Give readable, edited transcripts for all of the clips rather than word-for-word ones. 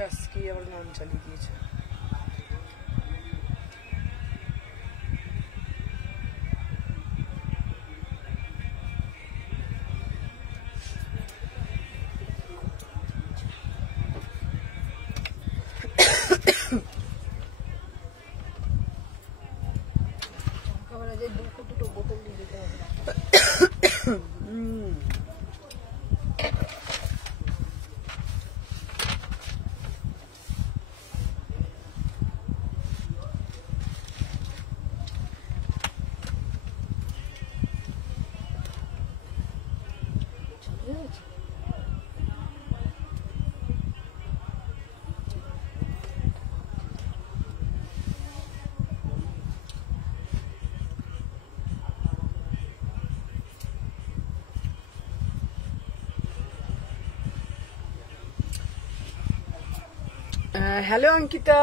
ব্যাস কি আবার নাম চালিয়ে দিয়েছে। হ্যালো অঙ্কিতা,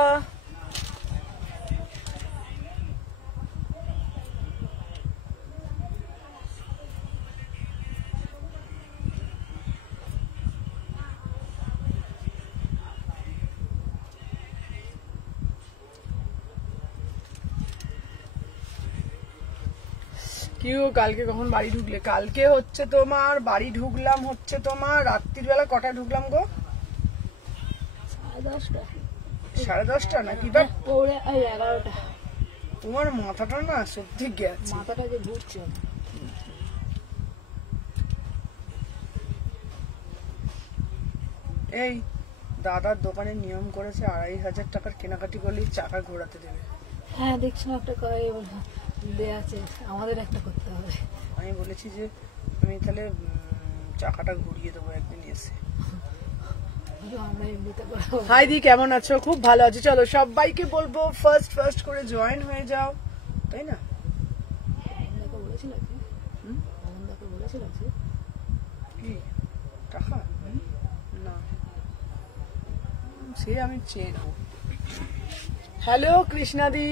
কিউ কালকে কখন বাড়ি ঢুকলে? কালকে হচ্ছে তোমার বাড়ি ঢুকলাম হচ্ছে তোমার রাত্রির বেলা। কটায় ঢুকলাম গো? 10:30 নাকি বা 11টা। তোমার মাথাটা না সত্যি গেছে, মাথাটা যে ঘুরছে। এই দাদার দোকানে নিয়ম করেছে 2,500 টাকার কেনাকাটি করলেই চাকা ঘোরাতে দেবে। হ্যাঁ দেখছো একটা দেয়া আছে, আমাদের একটা করতে হবে। আমি বলেছি যে আমি তাহলে চাকাটা ঘুরিয়ে দেবো একদিন এসে। হাই দি, কেমন আছো? খুব ভালো আছি। চলো সবাইকে বলবো ফার্স্ট করে জয়েন হয়ে যাও, তাই না? কি টাকা না সে আমি চেয়ে নেবো। হ্যালো কৃষ্ণাদি,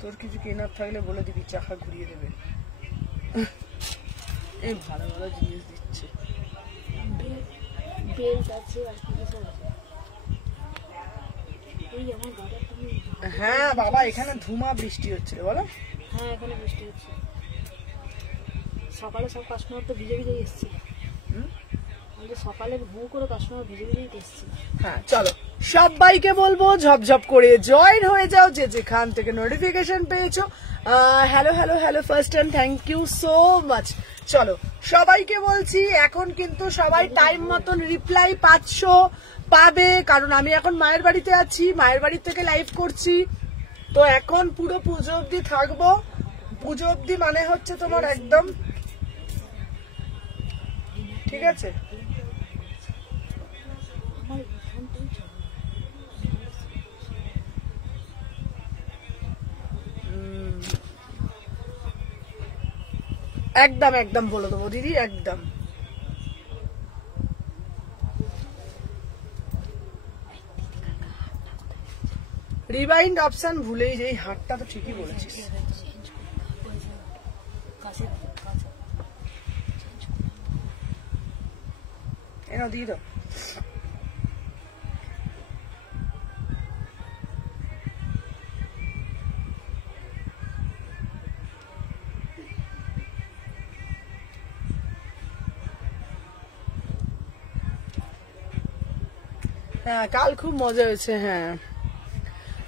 তোর কিছু কেনার থাকলে বলে দিবি, চাকা ঘুরিয়ে দেবে। এই ভালো ভালো জিনিস দিচ্ছে। হ্যাঁ বাবা, এখানে ধুমা বৃষ্টি হচ্ছে বলো। হ্যাঁ এখানে বৃষ্টি হচ্ছে। সকালে সব কাস্টমার তো ভিজে ভিজে এসছে। সকালে ভু করে কাস্টমার ভিজে ভিজে এসছে। হ্যাঁ চলো সবাইকে বলবো ঝপঝপ করে জয়েন হয়ে যাও যে যেখান থেকে নোটিফিকেশন পেয়েছো। Hello hello hello first time, thank you so much. চলো সবাইকে বলছি এখন কিন্তু সবাই টাইম মতন রিপ্লাই পাবে, কারণ আমি এখন মায়ের বাড়িতে আছি, মায়ের বাড়ি থেকে লাইভ করছি। তো এখন পুরো পুজো অব্দি থাকবো। পুজো অব্দি মানে হচ্ছে তোমার একদম ঠিক আছে। একদম একদম বলে দেবো দিদি, একদম। রিবাইন্ড অপশন ভুলেই যাই, হাতটা তো ঠিকই বলেছিস। এনাও দিয়ে দাও। হ্যাঁ কাল খুব মজা হয়েছে। হ্যাঁ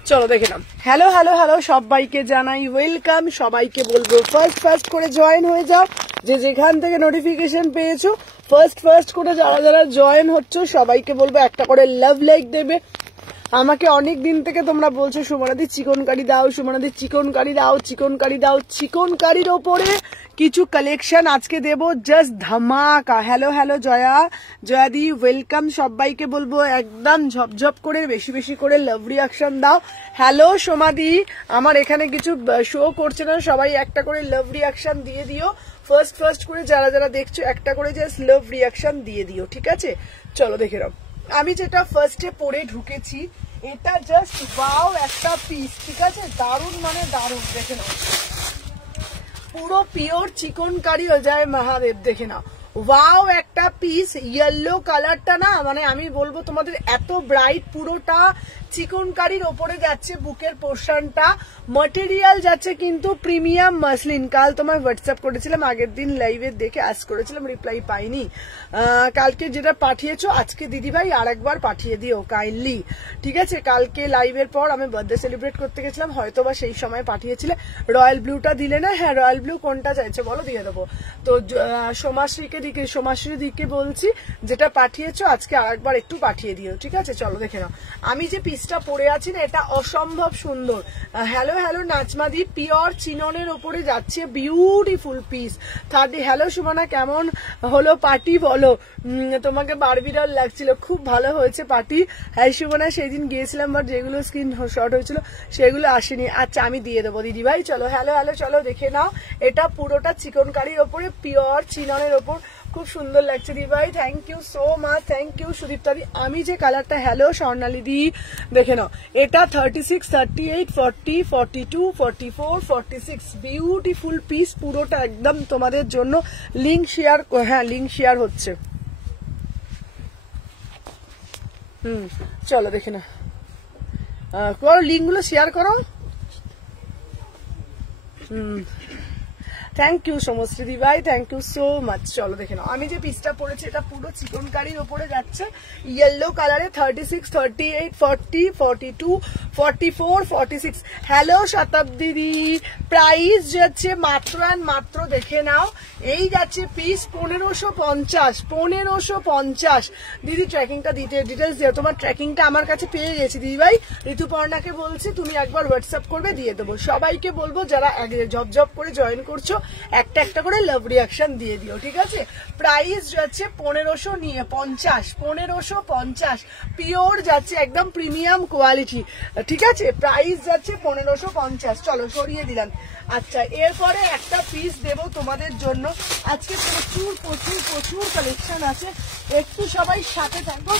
চলো দেখে নাও। হ্যালো হ্যালো হ্যালো সবাইকে জানাই ওয়েলকাম। সবাইকে বলবো ফার্স্ট করে জয়েন হয়ে যাও যে যেখান থেকে নোটিফিকেশন পেয়েছো। ফার্স্ট করে যারা যারা জয়েন হচ্ছে সবাইকে বলবো একটা করে লাভ লাইক দেবে। আমাকে অনেক দিন থেকে তোমরা বলছো সুমনাদি চিকন কারি দাও, সুমনাদি চিকন কারি দাও, চিকন কারি দাও। চিকন কারির ওপরে কিছু কালেকশন আজকে দেব, জাস্ট ধামাকা। হ্যালো হ্যালো জয়াদি ওয়েলকাম। সবাইকে বলবো একদম ঝপঝপ করে বেশি বেশি করে লাভ রিয়াকশন দাও। হ্যালো সোমাদি, আমার এখানে কিছু শো করছে না, সবাই একটা করে লাভ রিয়াকশন দিয়ে দিও। ফার্স্ট করে যারা যারা দেখছো একটা করে জাস্ট লাভ রিয়াকশন দিয়ে দিও, ঠিক আছে? চলো দেখে নাও। আমি যেটা ফার্স্টে পরে ঢুকেছি, এটা জাস্ট ওয়াও একটা পিস, ঠিক আছে, দারুণ মানে দারুণ। দেখে নাও পুরো পিওর চিকনকারি হয়ে যায় মহাদেব, দেখে নাও ওয়াও একটা পিস। ইয়েলো কালারটা না মানে আমি বলবো তোমাদের এত ব্রাইট, পুরোটা চিকনকারির ওপরে যাচ্ছে বুকের পোর্শনটা, ম্যাটেরিয়াল যাচ্ছে কিন্তু প্রিমিয়াম মাসলিন। কাল তোমায় হোয়াটসঅ্যাপ করেছিলাম, আগের দিন লাইভে দেখে আজ করেছিলাম, রিপ্লাই পাইনি। কালকে যেটা পাঠিয়েছো আজকে দিদিভাই আর একবার পাঠিয়ে দিও কাইন্ডলি, ঠিক আছে। কালকে লাইভের পর আমি বার্থডে সেলিব্রেট করতে গেছিলাম, হয়তো বা সেই সময় পাঠিয়েছিলে। রয়্যাল ব্লুটা দিলে না? হ্যাঁ রয়্যাল ব্লু কোনটা চাইছো বলো, দিয়ে দেবো। তো সোমাশ্রী দিকে বলছি যেটা পাঠিয়েছো আজকে আর একবার একটু পাঠিয়ে দিও, ঠিক আছে। চলো দেখে নাও আমি যে পিসটা পরে আছি না, এটা অসম্ভব সুন্দর। হ্যালো হ্যালো নাজমাদি, পিওর চিননের ওপরে যাচ্ছে, বিউটিফুল পিস। 30 হ্যালো সুমনা, কেমন হলো পার্টি বলো? তোমাকে বারবিডল লাগছিল, খুব ভালো হয়েছে পার্টি। হ্যাঁ সুমনা, সেই দিন গিয়েছিলাম বাট যেগুলো স্ক্রিন শট হয়েছিল সেগুলো আসেনি। আচ্ছা আমি দিয়ে দেবো দিদি ভাই। চলো হ্যালো হ্যালো, চলো দেখে নাও, এটা পুরোটা চিকনকারির ওপরে, পিওর চিননের ওপর, খুব সুন্দর লাগছে দিদি ভাই। Thank you so much, thank you Sudipta di. আমি যে কালারটা, হ্যালো স্বর্ণালী দি, দেখে নাও এটা 36, 38, 40, 42, 44, 46 বিউটিফুল পিস, পুরোটা একদম তোমাদের জন্য। লিঙ্ক শেয়ার, হ্যাঁ লিঙ্ক শেয়ার হচ্ছে। চলো দেখে না, করো লিঙ্কগুলো শেয়ার করো। থ্যাংক ইউ সমশ্রী দি ভাই, থ্যাংক ইউ সো মাচ। চলো দেখে নাও আমি যে পিসটা পরেছি, এটা পুরো চিকনকারির ওপরে যাচ্ছে, ইয়েলো কালারে, 36, 38, 40, 42, 44, 46। হ্যালো শতাব্দী দি, প্রাইস যাচ্ছে মাত্র অ্যান্ড মাত্র, দেখে নাও এই যাচ্ছে পিস 1550, 1550। দিদি ট্র্যাকিংটা ডিটেলস দিও, তোমার ট্র্যাকিংটা আমার কাছে পেয়ে গেছি দিদি ভাই। ঋতুপর্ণাকে বলছি তুমি একবার হোয়াটসঅ্যাপ করবে, দিয়ে দেবো। সবাইকে বলবো যারা ঝপঝপ করে জয়েন করছো একটা একটা করে লাভ রিয়াকশন দিয়ে দিও, ঠিক আছে। প্রাইস যাচ্ছে 1550, 1550 পিওর যাচ্ছে, একদম প্রিমিয়াম কোয়ালিটি, ঠিক আছে। প্রাইস যাচ্ছে 1550। চলো সরিয়ে দিলাম। আচ্ছা এরপরে একটা পিস দেবো তোমাদের জন্য, আজকে প্রচুর প্রচুর প্রচুর কালেকশন আছে, একটু সবাই সাথে থাকবো,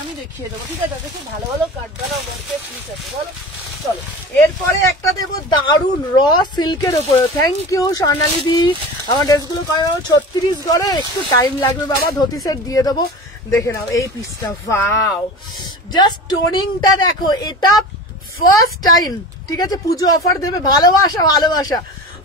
আমি দেখিয়ে দেবো, ঠিক আছে। দেখো ভালো ভালো কাঠবানা ওয়ার্কের পিস আছে, বলো। চলো এরপরে একটা দেবো দারুন র সিল্কের উপরে। থ্যাংক ইউ স্বর্ণালী দি, আমার ড্রেসগুলো 36 গড়ে, একটু টাইম লাগবে বাবা, ধুতি সেট দিয়ে দেবো। দেখে নাও এই পিসটা, ওয়াও জাস্ট টোনিংটা দেখো, এটা ফার্স্ট টাইম, ঠিক আছে। পুজো অফার দেবে, ভালোবাসা ভালোবাসা।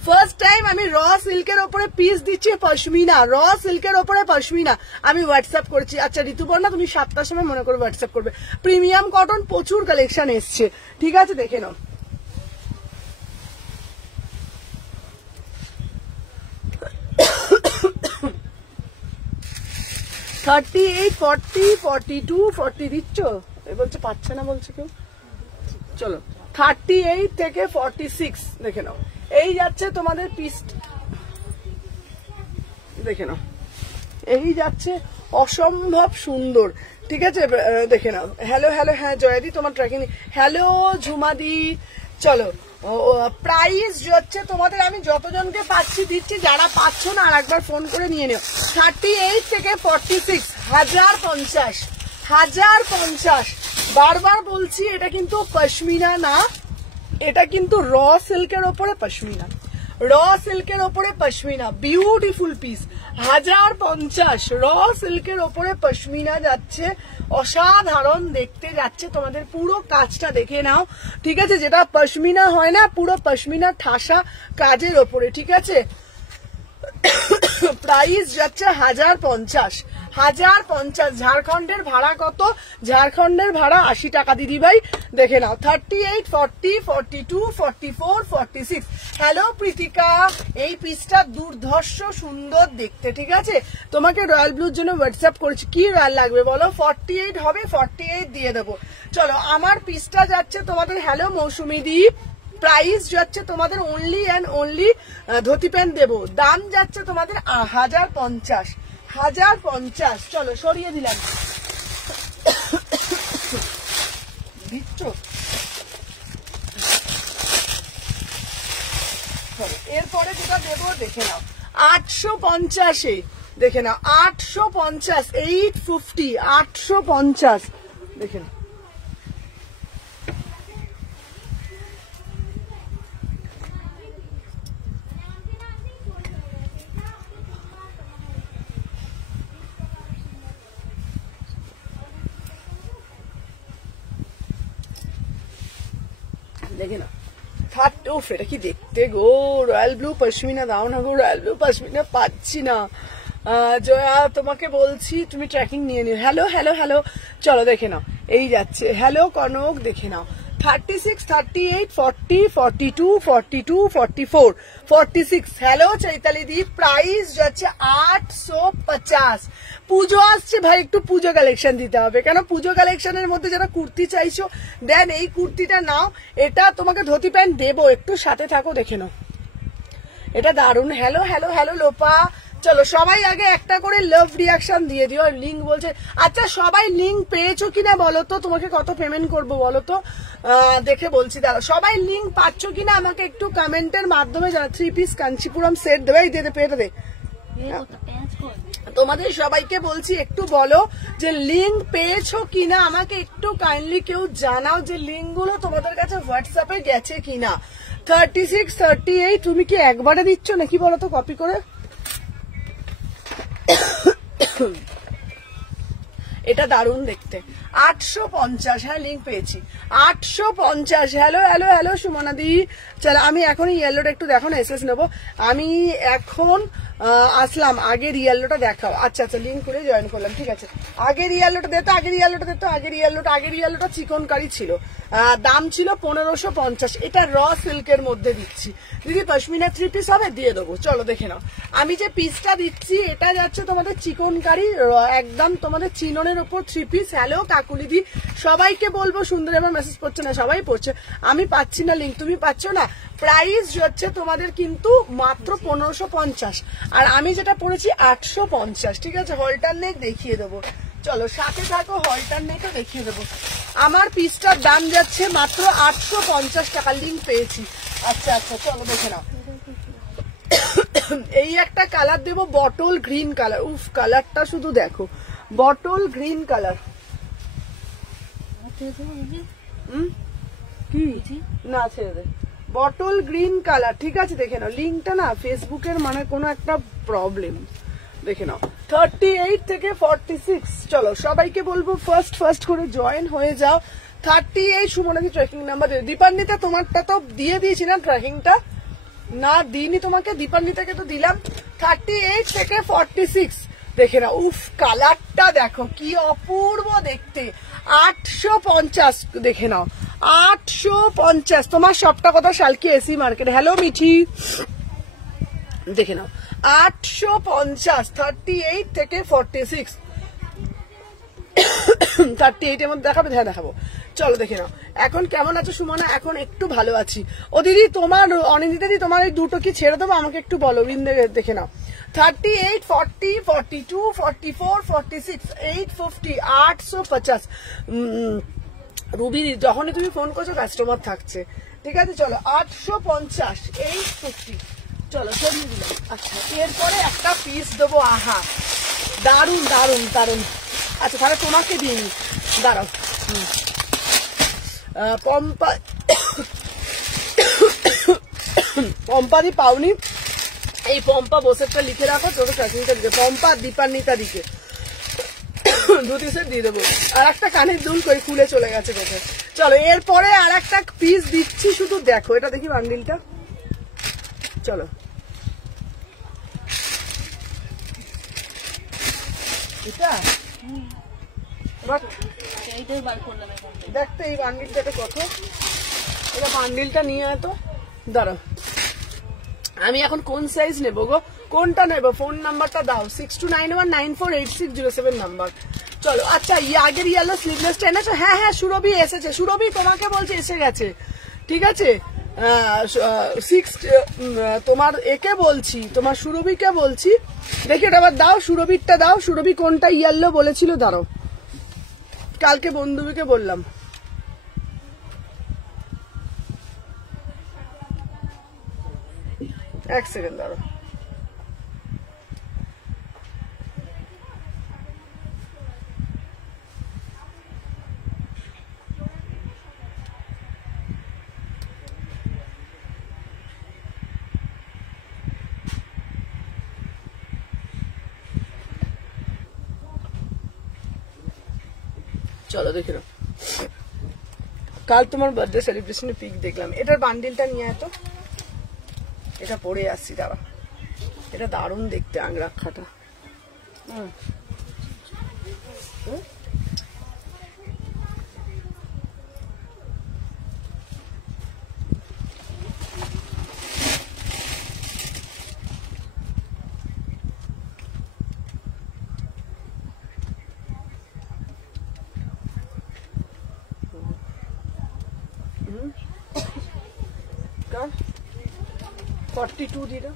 ফার্স্ট টাইম আমি র সিল্কের ওপরে পিস দিচ্ছি, পশমিনা, র সিল্কের ওপরে পশমিনা। আমি হোয়াটসঅ্যাপ করছি। আচ্ছা ঋতুপর্ণা তুমি 7টার সময় মনে করে হোয়াটসঅ্যাপ করবে। প্রিমিয়াম কটন প্রচুর কালেকশন এসছে, ঠিক আছে দেখে নাও। $38, $40, $42, $40 দিচ্ছ, বলছে পাচ্ছে না বলছে কেউ। চলো 38 থেকে 46 দেখে নাও, এই যাচ্ছে তোমাদের পিস, দেখে নাও এই যাচ্ছে অসম্ভব সুন্দর, ঠিক আছে দেখে নাও। হ্যালো হ্যালো, হ্যাঁ জয়াদি তোমার ট্র্যাকিং, হ্যালো ঝুমাদি। চলো প্রাইস হচ্ছে তোমাদের, আমি যতজনকে পাচ্ছি দিচ্ছি, যারা পাচ্ছ না আর একবার ফোন করে নিয়ে নিও। 38 থেকে 46, 1050, 1050। বারবার বলছি এটা কিন্তু পশমিনা না, এটা কিন্তু র সিল্কের ওপরে পশমিনা, র সিল্কের ওপরে পশমিনা, বিউটিফুল পিস। 1050 র সিল্কের ওপরে পশমিনা যাচ্ছে, অসাধারণ দেখতে যাচ্ছে। তোমাদের পুরো কাজটা দেখে নাও, ঠিক আছে। যেটা পশমিনা হয় না, পুরো পশমিনা ঠাসা কাজের ওপরে, ঠিক আছে। প্রাইস যাচ্ছে 1050, 1050। ঝাড়খণ্ডের ভাড়া কত? ঝাড়খণ্ডের ভাড়া 80 টাকা দিদি ভাই, দেখে নাও। 38, 40, 42, 44, 46। হ্যালো প্রীতিকা, এই পিসটা দুর্ধর্ষ সুন্দর দেখতে, ঠিক আছে। তোমাকে রয়্যাল ব্লুর জন্য হোয়াটসঅ্যাপ করেছি, কি রয়্যাল লাগবে বলো? 48 হবে, 48 দিয়ে দেবো। চলো আমার পিসটা যাচ্ছে তোমাদের, হ্যালো মৌসুমী দি, প্রাইস যাচ্ছে তোমাদের only and only, dhoti pant দেবো, দাম যাচ্ছে তোমাদের 1050, 1050। চলো সরিয়ে দিলাম, দিচ্ছ। এরপরে যেটা দেবো দেখে নাও, 850-এ দেখে নাও 850, 850, 850 দেখে নাও। দেখে না 30, ওফ এটা কি দেখতে গো, রয়্যাল ব্লু পশমিনা দাও না গো, রয়্যাল ব্লু পশমিনা পাচ্ছি না। জয়া তোমাকে বলছি তুমি ট্র্যাকিং নিয়ে নিও। হ্যালো হ্যালো হ্যালো, চলো দেখে নাও, এই যাচ্ছে। হ্যালো কনক, দেখে নাও 36, 38, 40, 42, 42, 44, 46। হ্যালো চৈতালি দি, প্রাইস যাচ্ছে 850। পুজো আসছে ভাই, একটু পুজো কালেকশন দিতে হবে, কেন পুজো কালেকশনের মধ্যে যারা কুর্তি চাইছো দেন এই কুর্তিটা নাও। এটা তোমাকে ধুতি প্যান্ট দেবো, একটু সাথে থাকো, দেখে নাও এটা দারুন। হ্যালো হ্যালো হ্যালো লোপা, চলো সবাই আগে একটা করে লাভ রিয়াকশন দিয়ে দিও। লিঙ্ক বলছে, আচ্ছা সবাই লিঙ্ক পেয়েছো কিনা বলো তো, তোমাকে কত পেমেন্ট করবো বলো তো, দেখে বলছি দাঁড়া। সবাই লিঙ্ক পাচ্ছ কিনা আমাকে একটু কমেন্টের মাধ্যমে জানা। 3 পিস কাঞ্চিপুরম সেট দেবে, এই দিয়ে পেয়ে দে। তোমাদের সবাইকে বলছি একটু বলো যে লিঙ্ক পেয়েছো কিনা, আমাকে একটু কাইন্ডলি কেউ জানাও যে লিঙ্ক গুলো তোমাদের কাছে হোয়াটসঅ্যাপে গেছে কিনা। 36, 38 তুমি কি একবারে দিচ্ছ নাকি বলো তো কপি করে? এটা দারুণ দেখতে। 850, হ্যাঁ লিঙ্ক পেয়েছি 850। হ্যালো হ্যালো হ্যালো সুমনাদি, চলো আমি এখন ইয়েলোটা একটু দেখো না, এসএস নেবো আমি এখন। আসলাম, আগের ইয়েলোটা দেখাও। আচ্ছা আচ্ছা লিঙ্ক করে জয়েন করলাম, ঠিক আছে। আগের ইয়েলোটা দিত, আগের ইয়েলোটা দিত, আগের ইয়েলোটা চিকনকারি ছিল, দাম ছিল 1550। এটা র সিল্কের মধ্যে দিচ্ছি দিদি, পশমিনা 3 পিস হবে, দিয়ে দেবো। চলো দেখে নাও, আমি যে পিসটা দিচ্ছি এটা যাচ্ছে তোমাদের চিকনকারি, একদম তোমাদের চিননের উপর 3 পিস। হ্যালো কাকুলিদি, সবাইকে বলবো, সুন্দর আমার মেসেজ পড়ছে না, সবাই পড়ছে, আমি পাচ্ছি না লিঙ্ক, তুমি পাচ্ছ না। প্রাইস হচ্ছে তোমাদের কিন্তু মাত্র 1550, আর আমি যেটা পড়েছি 850, ঠিক আছে। হলটার নেক দেখিয়ে দেবো, চলো সাথে থাকো, হলটার নেকও দেখিয়ে দেবো। আমার পিসটার দাম যাচ্ছে মাত্র 850 টাকা, লিঙ্ক পেয়েছি। আচ্ছা আচ্ছা চলো দেখে নাও। এই একটা কালার দেবো, বটল গ্রিন কালার, উফ কালারটা শুধু দেখো, বটল গ্রিন কালার। কি না ছেড়ে দে, বটল গ্রিন কালার, ঠিক আছে দেখে নাও। লিঙ্কটা না ফেসবুকের মানে কোনো একটা প্রবলেম, দেখে নাও। 38 থেকে 46, চলো সবাইকে বলবো ফার্স্ট করে জয়েন হয়ে যাও। 38 সুমনাদি ট্র্যাকিং নাম্বার। দীপান্বিতা তোমারটা তো দিয়ে দিয়েছি না ট্র্যাকিংটা, না দিইনি তোমাকে, দীপান্বিতাকে তো দিলাম। 38 থেকে 46 দেখে নাও, উফ কালারটা দেখো কি অপূর্ব দেখতে। 850 দেখে নাও, 850। তোমার সবটা কথা শালকি এসি মার্কেট। হ্যালো মিঠি, দেখে নাও 850। 38 থেকে 46, 38 এর মধ্যে দেখাবে, হ্যাঁ দেখাবো। চলো দেখে নাও। এখন কেমন আছো সুমনা? এখন একটু ভালো আছি। ও দিদি তোমার, অনিন্দিতা দিদি তোমার এই দুটো কি ছেড়ে দেবো আমাকে একটু বলো। দেখে নাও 38, 40, 42, 44, 46, 850, 850। রুবি যখনই তুমি ফোন করছো কাস্টমার থাকছে, ঠিক আছে। চলো 850, 850, চলো সরিয়ে দিলাম। আচ্ছা এরপরে একটা পিস দেবো, আহা দারুন দারুন দারুন। আচ্ছা তাহলে তোমাকে দিইনি, দাঁড়াও। পম্পাদি পাওনি, এই পম্পা বসেরটা লিখে রাখো, তোর চাকরিটা দিকে পম্পা দীপান্বিতা দিকে ধুতি সেট দিয়ে দেবো। আর একটা কানের দুল করে খুলে চলে গেছে কোথায়। চলো এরপরে আর একটা পিস দিচ্ছি, শুধু দেখো এটা দেখি বান্ডিলটা। চলো এটা দেখতে এই বান্ডিলটা কত, এটা বান্ডিলটা নিয়ে আয় তো, দাঁড়াও আমি এখন কোন সাইজ নেবো গো, কোনটা নেবো, ফোন নাম্বারটা দাও। 6291948607 নাম্বার। চলো আচ্ছা আগের ইয়েলো স্লিভলেসটা এনেছো? হ্যাঁ হ্যাঁ সুরভি এসেছে, সুরভি তোমাকে বলছে এসে গেছে, ঠিক আছে। তোমার একে বলছি, তোমার সুরভিকে বলছি, দেখি ওটা আবার দাও, সুরভিরটা দাও। সুরভি কোনটা ইয়েলো বলেছিল, দাঁড়াও কালকে বন্ধুবিকে বললাম। এক সেকেন্ড দাঁড়াও, চলো দেখে নাও। কাল তোমার বার্থডে সেলিব্রেশনে পিক দেখলাম, এটার বান্ডিলটা নিয়ে এত, এটা পরে আসছি দাঁড়া। এটা দারুণ দেখতে আংরাক্ষাটা। का 42 দিরা।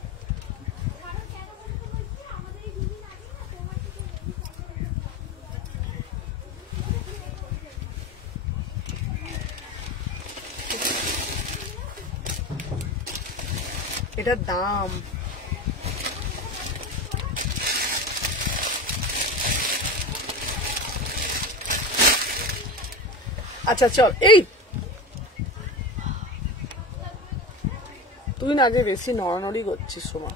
এটার দাম আচ্ছা চল, এই তুই না যে বেশি নড়ানড়ি করছিস সোমা।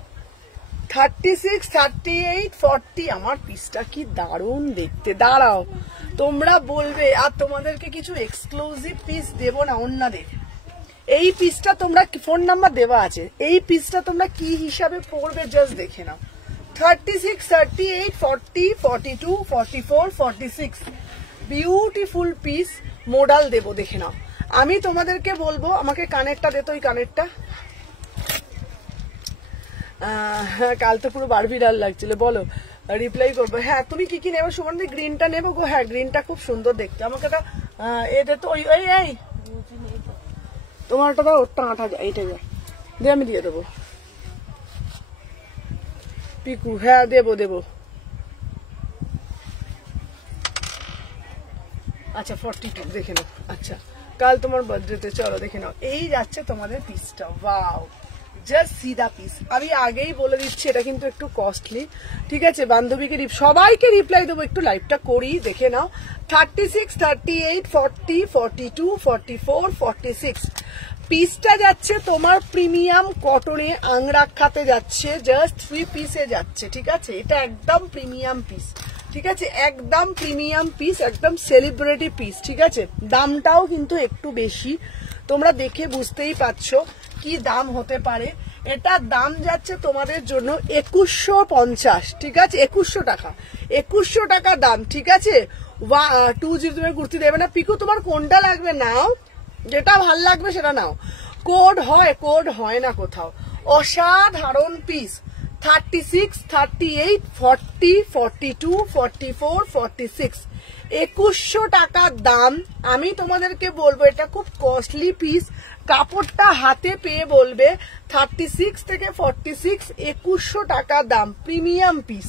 36, 38, 40 আমার পিসটা কি দারুণ দেখতে। দাঁড়াও, তোমরা বলবে আর তোমাদেরকে কিছু এক্সক্লুসিভ পিস দেবো না অন্যদের। এই পিসটা তোমরা ফোন নাম্বার দেওয়া আছে, এই পিসটা তোমরা কি হিসাবে পড়বে জাস্ট দেখে নাও। 36, 38, 40, 42, 44, 46 বিউটিফুল পিস মডেল দেবো, দেখে নাও। আমি তোমাদেরকে বলবো আমাকে কানেরটা দে তো, ওই কানেরটা। কাল তো পুরো বারবি ডাল লাগছিল, বলো রিপ্লাই করবো। হ্যাঁ তুমি কি কি নেবো সুমন্দি? গ্রিনটা নেবো গো। হ্যাঁ গ্রিনটা খুব সুন্দর দেখতে। আমাকে একটা এটা তো ওই এই তোমারটা দাও, ওরটা 8,000, এইটাই দে, আমি দিয়ে দেবো। পিকু হ্যাঁ দেবো দেবো। আচ্ছা 42 দেখে নাও। আচ্ছা কাল তোমার বার্থডেতে, চলো দেখে নাও। এই যাচ্ছে তোমাদের পিসটা, wow just see the piece. আমি আগেই বলে দিচ্ছি এটা কিন্তু একটু কস্টলি, ঠিক আছে। বান্ধবীকে সবাইকে রিপ্লাই দেবো, একটু লাইভটা করি, দেখে নাও। 36, 38, 40, 42, 44, 46 পিসটা যাচ্ছে তোমার প্রিমিয়াম কটনে আংরাক্ষাতে যাচ্ছে, জাস্ট 3 পিসে যাচ্ছে, ঠিক আছে। এটা একদম প্রিমিয়াম পিস, ঠিক আছে, একদম প্রিমিয়াম পিস, একদম সেলিব্রিটি পিস, ঠিক আছে। দামটাও কিন্তু একটু বেশি, তোমরা দেখে বুঝতেই পারছো কি দাম হতে পারে। এটার দাম যাচ্ছে তোমাদের জন্য 2150, ঠিক আছে, 2100 টাকা, 2100 টাকা দাম, ঠিক আছে। 20 তুমি কুর্তি দেবে না পিকু, তোমার কোনটা লাগবে নাও, যেটা ভাল লাগবে সেটা নাও। কোড হয় না কোথাও। অসাধারণ পিস। 36, 38, 40, 42, 44, 46 2100 টাকার দাম। আমি তোমাদেরকে বলবো এটা খুব কস্টলি পিস। কাপড়টা হাতে পেয়ে বলবে 36 থেকে 46 2100 টাকা দাম, প্রিমিয়াম পিস,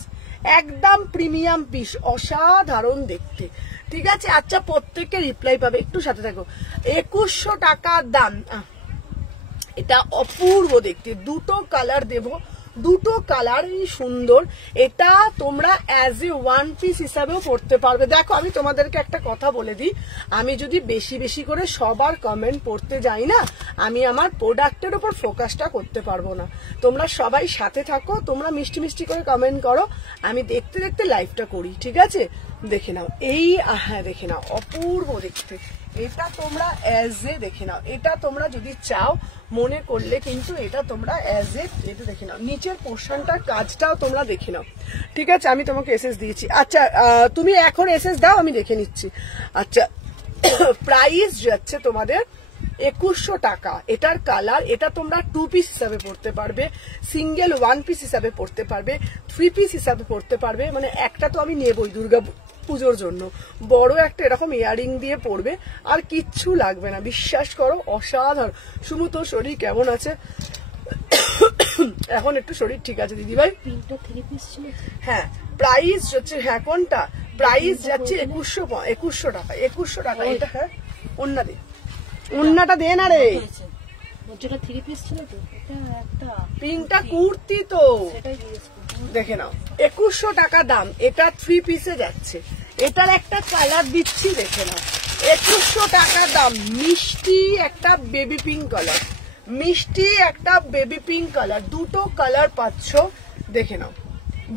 একদম প্রিমিয়াম পিস, অসাধারণ দেখতে, ঠিক আছে। আচ্ছা প্রত্যেককে রিপ্লাই পাবে, একটু সাথে থাকো। 2100 টাকার দাম, এটা অপূর্ব দেখতে। দুটো কালার দেব, দুটো কালারই সুন্দর। এটা তোমরা অ্যাজ এ ওয়ান পিস হিসাবেও পড়তে পারবে। দেখো আমি তোমাদেরকে একটা কথা বলে দিই, আমি যদি বেশি বেশি করে সবার কমেন্ট পড়তে যাই না, আমি আমার প্রোডাক্টের উপর ফোকাসটা করতে পারবো না। তোমরা সবাই সাথে থাকো, তোমরা মিষ্টি মিষ্টি করে কমেন্ট করো, আমি দেখতে দেখতে লাইভটা করি, ঠিক আছে। দেখে নাও এই, হ্যাঁ দেখে নাও, অপূর্ব দেখতে। এটা তোমরা অ্যাজ এ দেখে নাও, এটা তোমরা যদি চাও মনে করলে কিন্তু এটা তোমরা অ্যাজ এ এটা দেখে নাও। নিচের পোর্শনটার কাজটাও তোমরা দেখে নাও, ঠিক আছে। আমি তোমাকে এসএস দিয়েছি। আচ্ছা তুমি এখন এসএস দাও, আমি দেখে নিচ্ছি। আচ্ছা প্রাইস যাচ্ছে তোমাদের 2100 টাকা। এটার কালার, এটা তোমরা 2 পিস হিসাবে পড়তে পারবে, সিঙ্গেল 1 পিস হিসাবে পড়তে পারবে, 3 পিস হিসাবে পড়তে পারবে। মানে একটা তো আমি নেবই দুর্গা পুজোর জন্য, বড় একটা এরকম ইয়ারিং দিয়ে পড়বে, আর কিচ্ছু লাগবে না, বিশ্বাস করো, অসাধারণ। সুমু তোর শরীর কেমন আছে? এখন একটু শরীর ঠিক আছে দিদি ভাই। হ্যাঁ প্রাইস হচ্ছে, হ্যাঁ কোনটা প্রাইস যাচ্ছে 2100 টাকা, 2100 টাকা। এটা হ্যাঁ অন্য দে, অন্যটা দে না রে, পিঙ্কটা কুর্তি তো দেখে নাও, 2100 টাকা দাম। এটা 3 পিসে যাচ্ছে। এটার একটা কালার দিচ্ছি, দেখে নাও, 2100 টাকা দাম। মিষ্টি একটা বেবি পিঙ্ক কালার, মিষ্টি একটা বেবি পিঙ্ক কালার, দুটো কালার পাচ্ছ, দেখে নাও,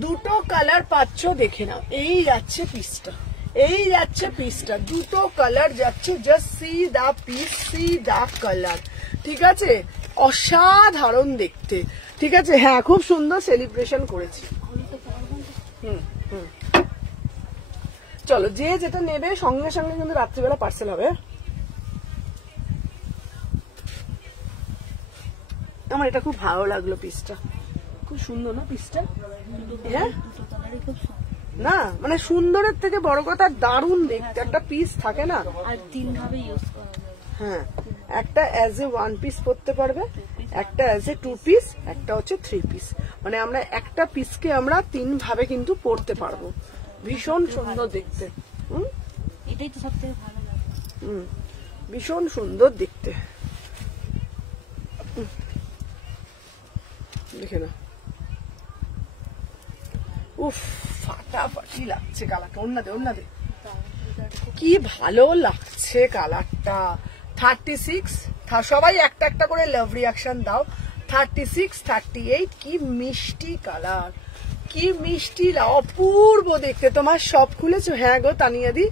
দুটো কালার পাচ্ছ, দেখে নাও। এই যাচ্ছে পিসটা, এই যাচ্ছে পিসটা, দুটো কালার যাচ্ছে, just see the piece, see the colour, ঠিক আছে, অসাধারণ দেখতে, ঠিক আছে। হ্যাঁ খুব সুন্দর সেলিব্রেশন করেছি। চলো যে যেটা নেবে সঙ্গে সঙ্গে কিন্তু রাত্রিবেলা পার্সেল হবে। আমার এটা খুব ভালো লাগলো পিসটা, খুব সুন্দর না পিসটা? হ্যাঁ না মানে সুন্দরের থেকে বড় কথা দারুণ দেখতে একটা পিস থাকে না, আর 3 ভাবে ইউজ করা যাবে। হ্যাঁ একটা অ্যাজ এ 1 পিস পরতে পারবে, একটা অ্যাজ এ 2 পিস, একটা হচ্ছে 3 পিস, মানে আমরা একটা পিসকে আমরা 3 ভাবে কিন্তু পরতে পারবো। ভীষণ সুন্দর দেখতে, এটাই তো সবথেকে ভালো লাগে। ভীষণ সুন্দর দেখতে, দেখে না, উফ ফাটাফাটি লাগছে কালারটা, অন্য দে কি ভালো লাগছে কালারটা। 36, সবাই একটা একটা করে লাভ রিয়াকশন দাও। 36, 38, কি মিষ্টি কালার, কি মিষ্টি, অপূর্ব দেখতে। তোমার সব খুলেছো? হ্যাঁ গো তানিয়াদি,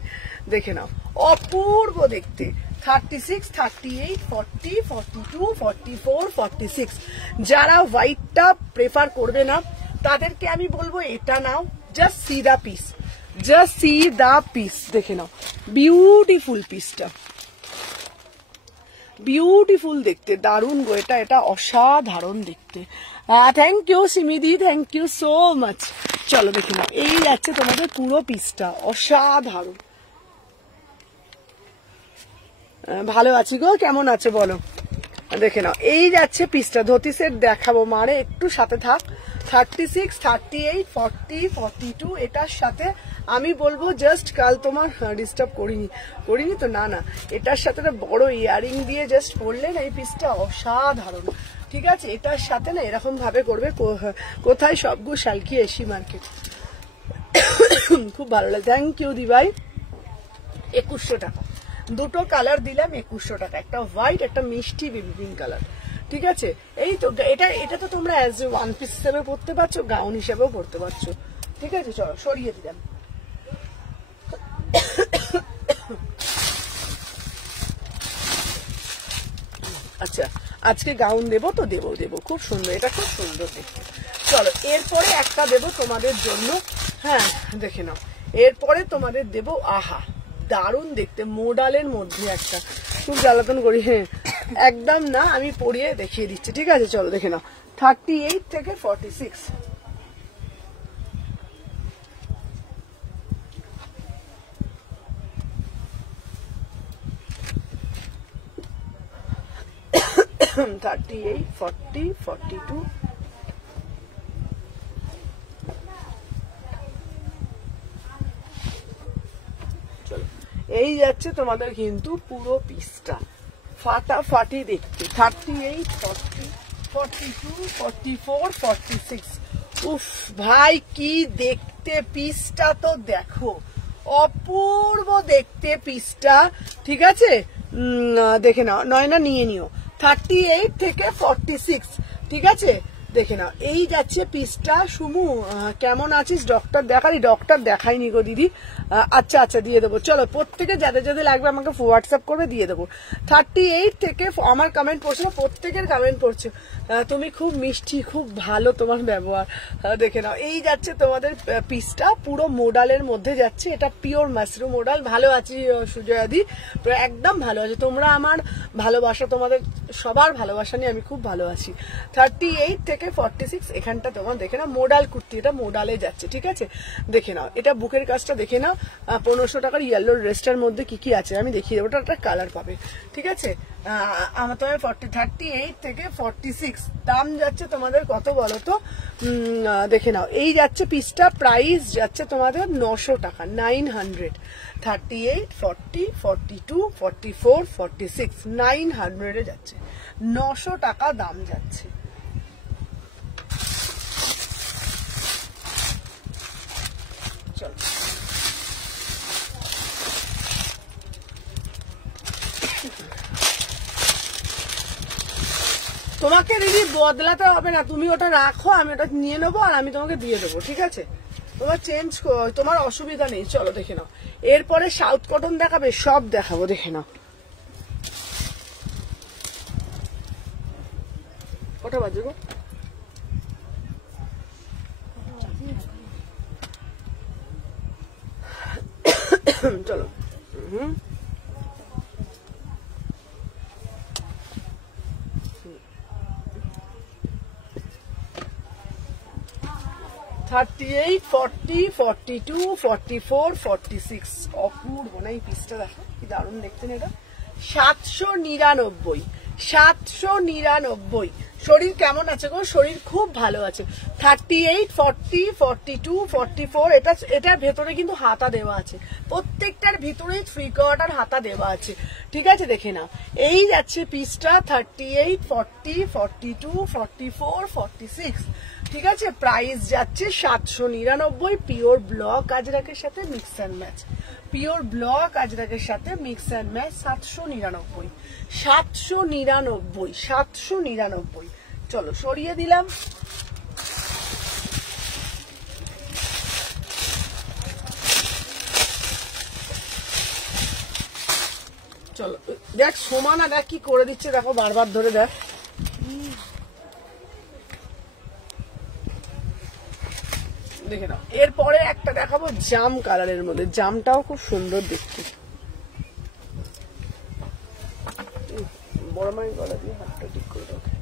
দেখে নাও, অপূর্ব দেখতে। 36, 38, 40, 42, 44, 46। যারা হোয়াইটটা প্রেফার করবে না তাদেরকে আমি বলবো এটা নাও, just see the piece, just see the piece, দেখে নাও, বিউটিফুল পিসটা, বিউটিফুল দেখতে, দারুণ গো, এটা অসাধারণ দেখতে। থ্যাংক ইউ সিমিদি, থ্যাংক ইউ সো মাচ। চলো দেখে নাও, এই যাচ্ছে তোমাদের পুরো পিসটা, অসাধারণ। ভালো আছি গো, কেমন আছে বলো? দেখে নাও, এই যাচ্ছে পিসটা, ধুতি সেট দেখাবো মারে, একটু সাথে থাক। 36, 38, 40, 42, এটার সাথে আমি বলবো জাস্ট কাল তোমার ডিস্টার্ব করিনি তো, না এটার সাথে বড় ইয়ারিং দিয়ে জাস্ট পরলে না এই পিসটা অসাধারণ, ঠিক আছে। এটার সাথে না এরকম ভাবে করবে, কোথায় সবগু শালকি এসি মার্কেট, খুব ভালো লাগে। Thank you দিভাই। 2100 টাকা, দুটো কালার দিলাম 2100 টাকা, একটা হোয়াইট, একটা মিষ্টি বেবি পিঙ্ক কালার, ঠিক আছে। এই তো এটা তো তোমরা অ্যাজ এ 1 পিস হিসেবে পরতে পারছো, গাউন হিসেবেও পরতে পারছো, ঠিক আছে। চলো সরিয়ে দিলাম। আচ্ছা আজকে গাউন দেবো তো, দেবো, খুব সুন্দর, এটা খুব সুন্দর দেখতে। চলো এরপরে একটা দেবো তোমাদের জন্য, হ্যাঁ দেখে নাও, এরপরে তোমাদের দেবো, আহা দারুণ দেখতে, মোডালের মধ্যে একটা, খুব জ্বালাতন করি, হ্যাঁ একদম না, আমি পরিয়ে দেখিয়ে দিচ্ছি, ঠিক আছে। চলো দেখে নাও, 38 থেকে 46, $38, $40, $42, চলো এই যাচ্ছে তোমাদের কিন্তু পুরো পিসটা, ফাটাফাটি দেখতে। 38, 40, 42, 44, 46, উফ ভাই কি দেখতে পিসটা, তো দেখো অপূর্ব দেখতে পিসটা, ঠিক আছে। দেখে নাও, নয়না নিয়ে নিও। 38 থেকে 46, ঠিক আছে, দেখে নাও, এই যাচ্ছে পিসটা। সুমু কেমন আছিস? ডক্টর দেখালি? ডক্টর দেখাইনি গো দিদি। আচ্ছা দিয়ে দেবো, চলো প্রত্যেকে যাদের যাদের লাগবে আমাকে হোয়াটসঅ্যাপ করবে, দিয়ে দেবো। 38 থেকে, আমার কমেন্ট পড়ছে না, প্রত্যেকের কমেন্ট পড়ছে, তুমি খুব মিষ্টি, খুব ভালো তোমার ব্যবহার, দেখে নাও, এই যাচ্ছে তোমাদের পিসটা, পুরো মোডালের মধ্যে যাচ্ছে, এটা পিওর মাশরুম মোডাল। ভালো আছি সুজয়াদি, একদম ভালো আছে, তোমরা আমার ভালোবাসা, তোমাদের সবার ভালোবাসা নিয়ে আমি খুব ভালো আছি। 38 থেকে 46, এখানটা তোমার দেখে নাও, মোডাল কুর্তি, এটা মোডালে যাচ্ছে, ঠিক আছে। দেখে নাও, এটা বুকের কাজটা দেখে নাও, 1500 টাকার ইয়েলো ড্রেসটার মধ্যে কি আছে আমি দেখিয়ে দেবো, ওটা একটা কালার পাবে, ঠিক আছে। আমার তোমার 38 থেকে 46 দাম যাচ্ছে তোমাদের কত বলো তো, দেখে নাও, এই যাচ্ছে পিসটা, প্রাইস যাচ্ছে তোমাদের 900 টাকা, 900। 38, 40, 42, 44, 46, 900 এ যাচ্ছে, 900 টাকা দাম যাচ্ছে। চলো তোমাকে দিদি বদলাতে হবে না, তুমি ওটা রাখো, আমি ওটা নিয়ে নেবো আর আমি তোমাকে দিয়ে দেবো, ঠিক আছে। তোমার চেঞ্জ, তোমার অসুবিধা নেই। চলো দেখে নাও। এরপরে সাউথ কটন দেখাবে, সব দেখাবো, দেখে নাও। কটা বাজে গো? চলো। 38, 40, 42, 44, 46 অপূর্ব না এই পিসটা? দেখো কি দারুণ দেখছেন এটা। 799, 799। শরীর কেমন আছে গো? শরীর খুব ভালো আছে। 38, 40, 42, 44 এটার ভেতরে কিন্তু হাতা দেওয়া আছে, প্রত্যেকটার ভিতরে 3/4 হাতা দেওয়া আছে, ঠিক আছে? দেখে নাও, এই যাচ্ছে পিসটা 38, 40, 42, 44, 46, ঠিক আছে? প্রাইস যাচ্ছে 799। পিওর ব্লক আজরাকের সাথে mix and match, pure block আজরাকের সাথে মিক্স অ্যান্ড ম্যাচ। 799, 799, 799। চলো সরিয়ে দিলাম। চলো দেখ সমান আর কি করে দিচ্ছে, দেখো বারবার ধরে দেখ। দেখে নাও। এরপরে একটা দেখাবো জাম কালারের মধ্যে, জামটাও খুব সুন্দর দেখতে। বড় মায়ের গলা দিয়ে হাতটা ঠিক করে রাখে।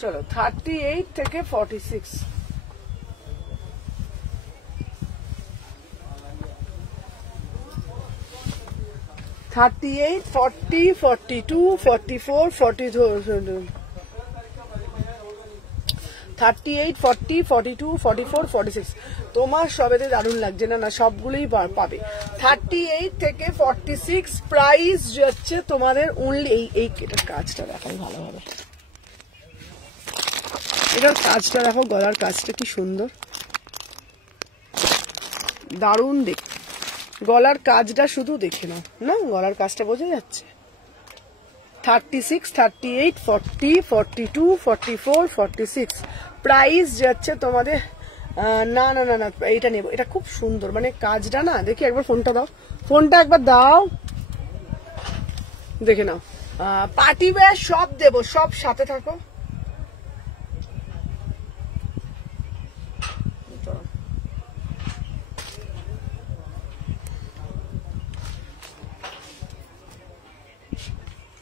চলো 38 থেকে 46। 38, 40, 42, 44, 42, 38, 40, 42, 44, 46। তোমার সবেতে দারুণ লাগছে না? না সবগুলোই পাবে। 38 থেকে 46 প্রাইস যাচ্ছে তোমাদের অনলি। এই এটার কাজটা দেখো ভালোভাবে, এটার কাজটা দেখো, গলার কাজটা কি সুন্দর, দারুণ দেখতে। গলার কাজটা শুধু দেখে নাও না, গলার কাজটা বোঝা যাচ্ছে। 36, 38, 40, 42, 44, 46 প্রাইস যাচ্ছে তোমাদের। না না না না এইটা নেবো, এটা খুব সুন্দর, মানে কাজটা না। দেখি একবার ফোনটা দাও, ফোনটা একবার দাও, দেখে নাও। পার্টি ওয়্যার সব দেবো, সব সাথে থাকো।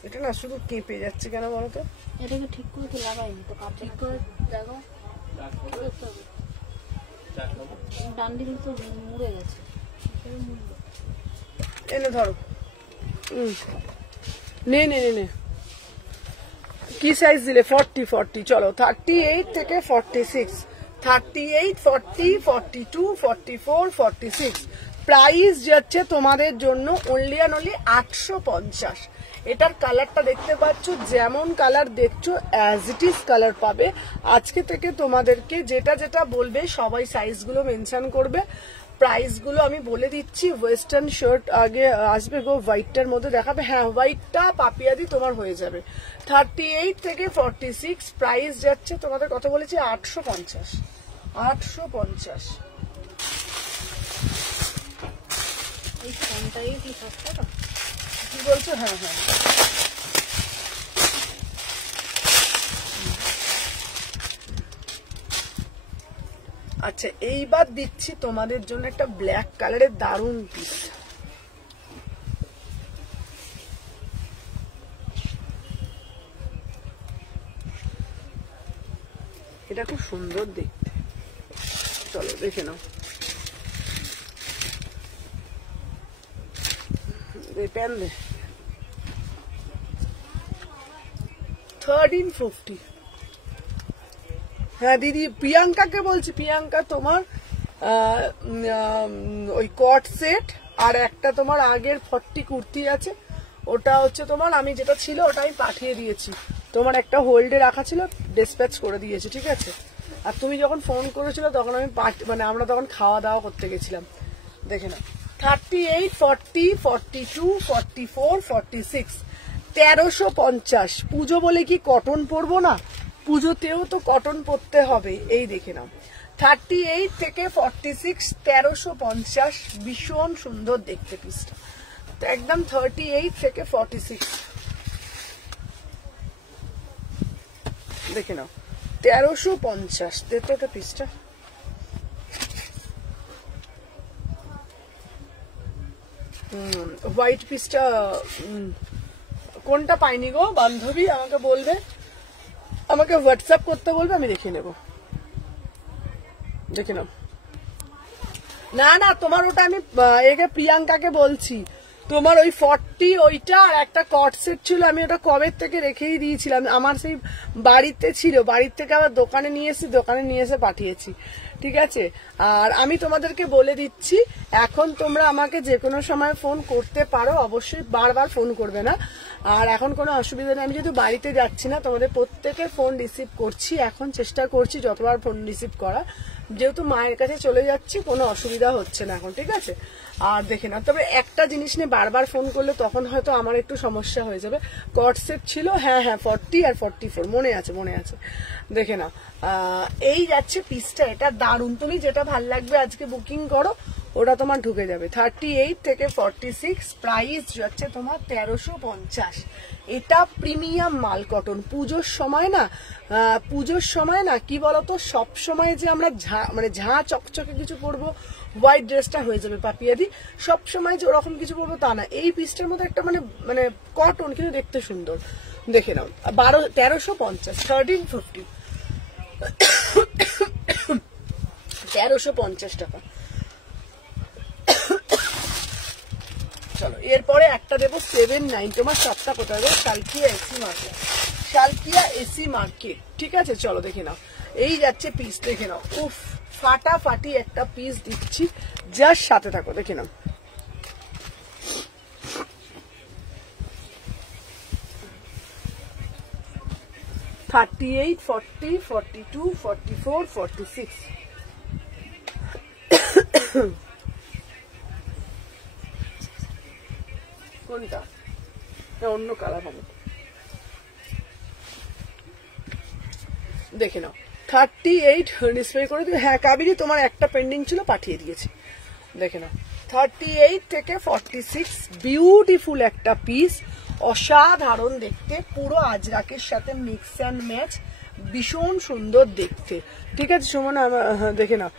এটা না শুধু কেঁপে যাচ্ছে কেন বলতো? এটাকে ঠিক করে তো লাগাইনি তো, ঠিক করে দেখো। ডান্ডিল তো মুড়ে গেছে, এনে ধরো। নে নে নে নে, কি সাইজ দিলে? 40, 40। চলো 38 থেকে 46, 38, 40, 42, 44, 46 প্রাইস যাচ্ছে তোমাদের জন্য অনলি অ্যান্ড অনলি 850। এটার কালারটা দেখতে পাচ্ছ, যেমন কালার দেখছো অ্যাজ ইট ইজ কালার পাবে। আজকে থেকে তোমাদেরকে যেটা যেটা বলবে সবাই সাইজগুলো মেনশন করবে, প্রাইসগুলো আমি বলে দিচ্ছি। ওয়েস্টার্ন শার্ট আগে আসবে গো, হোয়াইটটার মধ্যে দেখাবে। হ্যাঁ হোয়াইটটা পাপিয়াদি তোমার হয়ে যাবে। 38 থেকে 46 প্রাইস যাচ্ছে তোমাদের, কত বলেছি? 850, 850। এই ফোনটাই কি সস্তা? কি বলছো? হ্যাঁ হ্যাঁ আচ্ছা, এইবার দিচ্ছি তোমাদের জন্য একটা ব্ল্যাক কালারের দারুণ পিস। এটা খুব সুন্দর দেখতে, চলো দেখে নাও। প্যান দে 1350। হ্যাঁ দিদি, প্রিয়াঙ্কাকে বলছি। প্রিয়াঙ্কা তোমার ওই কট সেট আর একটা তোমার আগের 40 কুর্তি আছে, ওটা হচ্ছে তোমার, আমি যেটা ছিল ওটা আমি পাঠিয়ে দিয়েছি। তোমার একটা হোল্ডে রাখা ছিল, ডিসপ্যাচ করে দিয়েছি, ঠিক আছে? আর তুমি যখন ফোন করেছিল তখন আমি মানে আমরা তখন খাওয়া দাওয়া করতে গেছিলাম। দেখে নাও 38, 40, 42, 44, 46 1350। পুজো বলে কি কটন পরবো না? পুজোতেও তো কটন পরতে হবে। এই দেখে নাও 38 থেকে 46, 1350, ভীষণ সুন্দর দেখতে পিসটা। তো একদম 38 থেকে 46 দেখে নাও, 1350। দেখো ওটা পিসটা, হোয়াইট পিসটা কোনটা পাইনি গো বান্ধবী, আমাকে বলবে, আমাকে হোয়াটসঅ্যাপ করতে বলবে, আমি দেখে নেব। দেখে নাও। না না তোমার ওটা আমি একে প্রিয়াঙ্কাকে বলছি, তোমার ওই 40 ওইটা আর একটা কট সেট ছিল, আমি ওটা কবে থেকে রেখেই দিয়েছিলাম, আমার সেই বাড়িতে ছিল, বাড়ির থেকে আবার দোকানে নিয়ে এসে পাঠিয়েছি। ঠিক আছে, আর আমি তোমাদেরকে বলে দিচ্ছি, এখন তোমরা আমাকে যে কোনো সময় ফোন করতে পারো, অবশ্যই বারবার ফোন করবে না। আর এখন কোনো অসুবিধা নেই, আমি যেহেতু বাড়িতে যাচ্ছি না, তোমাদের প্রত্যেকের ফোন রিসিভ করছি, এখন চেষ্টা করছি যতবার ফোন রিসিভ করা, যেহেতু মায়ের কাছে চলে যাচ্ছি, কোনো অসুবিধা হচ্ছে না এখন। ঠিক আছে, আর দেখে না, তবে একটা জিনিস নিয়ে বারবার ফোন করলে তখন হয়তো আমার একটু সমস্যা হয়ে যাবে। কট সেট ছিল, হ্যাঁ 40 আর 44 মনে আছে। দেখে না, এই যাচ্ছে পিসটা, এটা দারুণ, তুমি যেটা ভাল লাগবে আজকে বুকিং করো, ওটা তোমার ঢুকে যাবে। 38 থেকে 46, প্রাইস যাচ্ছে তোমার 1350। এটা প্রিমিয়াম মাল কটন। পুজোর সময় না কি বলতো, সব সময় যে আমরা ঝাঁ চকচকে কিছু পরবো, হোয়াইট ড্রেসটা হয়ে যাবে পাপিয়াদি, সব সময় যে ওরকম কিছু পরবো তা না। এই পিসটার মধ্যে একটা মানে কটন, কিন্তু দেখতে সুন্দর। দেখে নাও, 1350, 1350, 1350 টাকা। চলো এরপরে একটা দেবো 790। তোমার সবটা কোথায় দেবো? Salkia AC market. ঠিক আছে, চলো দেখে নাও, এই যাচ্ছে পিস, দেখে নাও, উফ ফাটাফাটি একটা পিস দিচ্ছি, যার সাথে থাকো। দেখে নাও, $38, $40, $42, $44, $46। কোনটা? অন্য কালার হবে, দেখে নাও। 38 ডিসপ্লে করে দিই। হ্যাঁ কাবেরী, তোমার একটা পেন্ডিং ছিল, পাঠিয়ে দিয়েছি। দেখে নাও, 38 থেকে 46, বিউটিফুল একটা পিস, অসাধারণ দেখতে, পুরো আজরাকের সাথে মিক্স অ্যান্ড ম্যাচ, ভীষণ সুন্দর দেখতে। ঠিক আছে সুমন, দেখে নাও,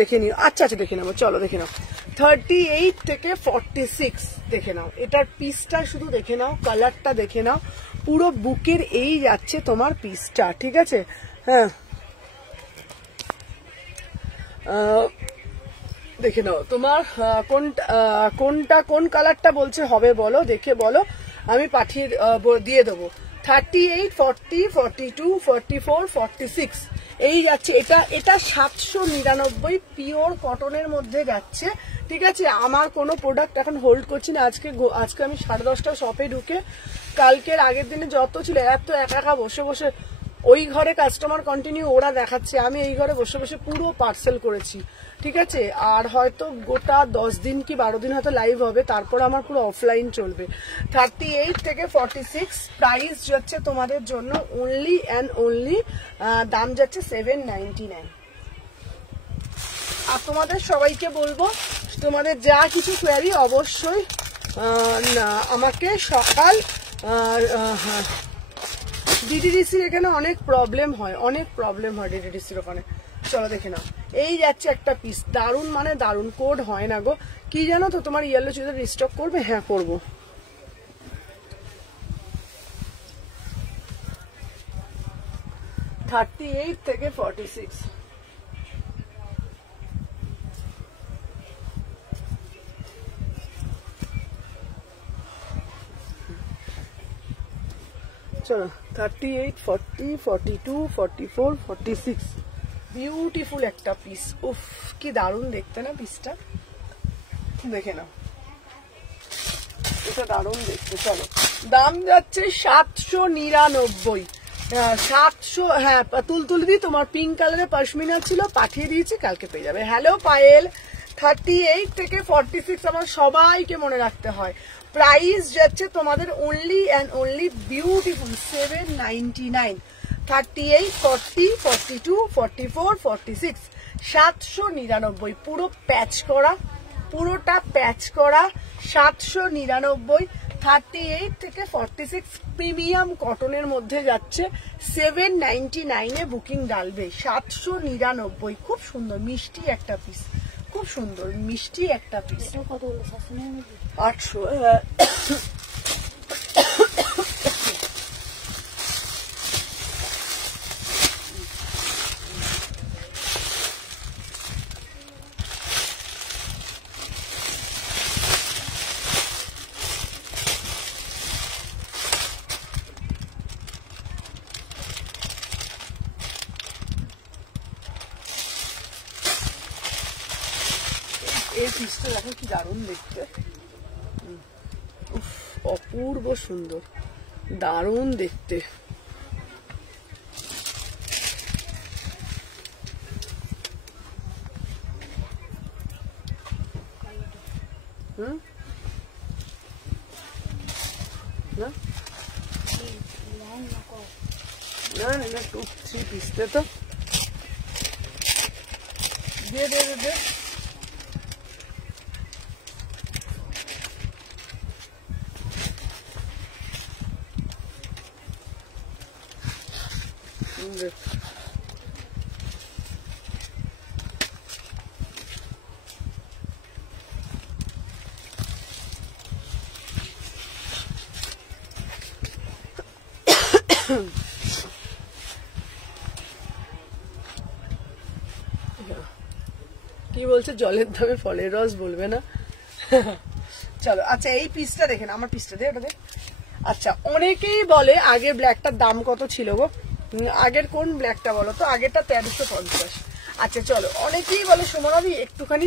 দেখে নিও। আচ্ছা দেখে নেবো, চলো দেখে নাও। 38 থেকে 46 দেখে নাও, এটার পিসটা শুধু দেখে নাও, কালারটা দেখে নাও, পুরো বুকের এই যাচ্ছে তোমার পিসটা। ঠিক আছে, হ্যাঁ দেখে নাও, তোমার কোন কালারটা বলছে হবে বলো, দেখে বলো, আমি পাঠিয়ে দিয়ে দেবো। 38, 40, 42, 44, 46 এই যাচ্ছে। এটা 799 পিওর কটনের মধ্যে যাচ্ছে। ঠিক আছে, আমার কোনো প্রোডাক্ট এখন হোল্ড করছি না। আজকে আমি 10:30 শপে ঢুকে, কালকের আগের দিনে যত ছিল, এত একা বসে ওই ঘরে কাস্টমার কন্টিনিউ ওরা দেখাচ্ছে, আমি এই ঘরে বসে পুরো পার্সেল করেছি। ঠিক আছে, আর হয়তো গোটা 10 দিন কি 12 দিন হয়তো লাইভ হবে, তারপর আমার পুরো অফলাইন চলবে। 38 থেকে 46, প্রাইস যাচ্ছে তোমাদের জন্য অনলি অ্যান্ড অনলি, দাম যাচ্ছে 799। আর তোমাদের সবাইকে বলবো, তোমাদের যা কিছু কোয়ারি অবশ্যই আমাকে সকাল, ডিটিডিসির এখানে অনেক প্রবলেম হয় ডিটিডিসির ওখানে। চলো দেখে নাও, এই যাচ্ছে একটা পিস, দারুন মানে দারুন, কোড হয় না গো, কি জানো তো, তোমার ইয়েলো চুড়িদার রিস্টক করবে? হ্যাঁ করবো। $38 থেকে 46, চলো 38, 40, 42, 44, 46, বিউটিফুল একটা পিস, উফ কি দারুণ দেখতে না পিসটা, দেখে নাও, এটা দারুণ দেখতে। চলো দাম যাচ্ছে 799, 700। হ্যাঁ তুলবি, তোমার পিঙ্ক কালারের পশমিনা ছিল, পাঠিয়ে দিয়েছি, কালকে পেয়ে যাবে। হ্যালো পায়েল, 38 থেকে 46 আমার সবাইকে মনে রাখতে হয়। প্রাইস যাচ্ছে তোমাদের অনলি অ্যান্ড অনলি বিউটিফুল 799। 38, 40, 42, 44, 46, 799, পুরো প্যাচ করা, পুরোটা প্যাচ করা, 799, 38 থেকে 46 প্রিমিয়াম কটনের মধ্যে যাচ্ছে, 799 বুকিং ডালবে, 799, খুব সুন্দর মিষ্টি একটা পিস, খুব সুন্দর মিষ্টি একটা পিস। কত বললো 800, এই পিসটা দেখো কি দারুণ দেখতে, অপূর্ব সুন্দর, দারুণ দেখতে। না না না 2-3 পিস দে তো, দে দে দে, কি বলছে জলের দামে ফলের রস বলবে না। চলো আচ্ছা এই পিসটা দেখেন, আমার পিসটা দে, ওটা দে। আচ্ছা অনেকেই বলে আগের ব্ল্যাকটার দাম কত ছিল গো, আগের কোন ব্ল্যাকটা বলো তো, আগেরটা 1350। আচ্ছা চলো অনেকেই বলে সুমনাদি একটুখানি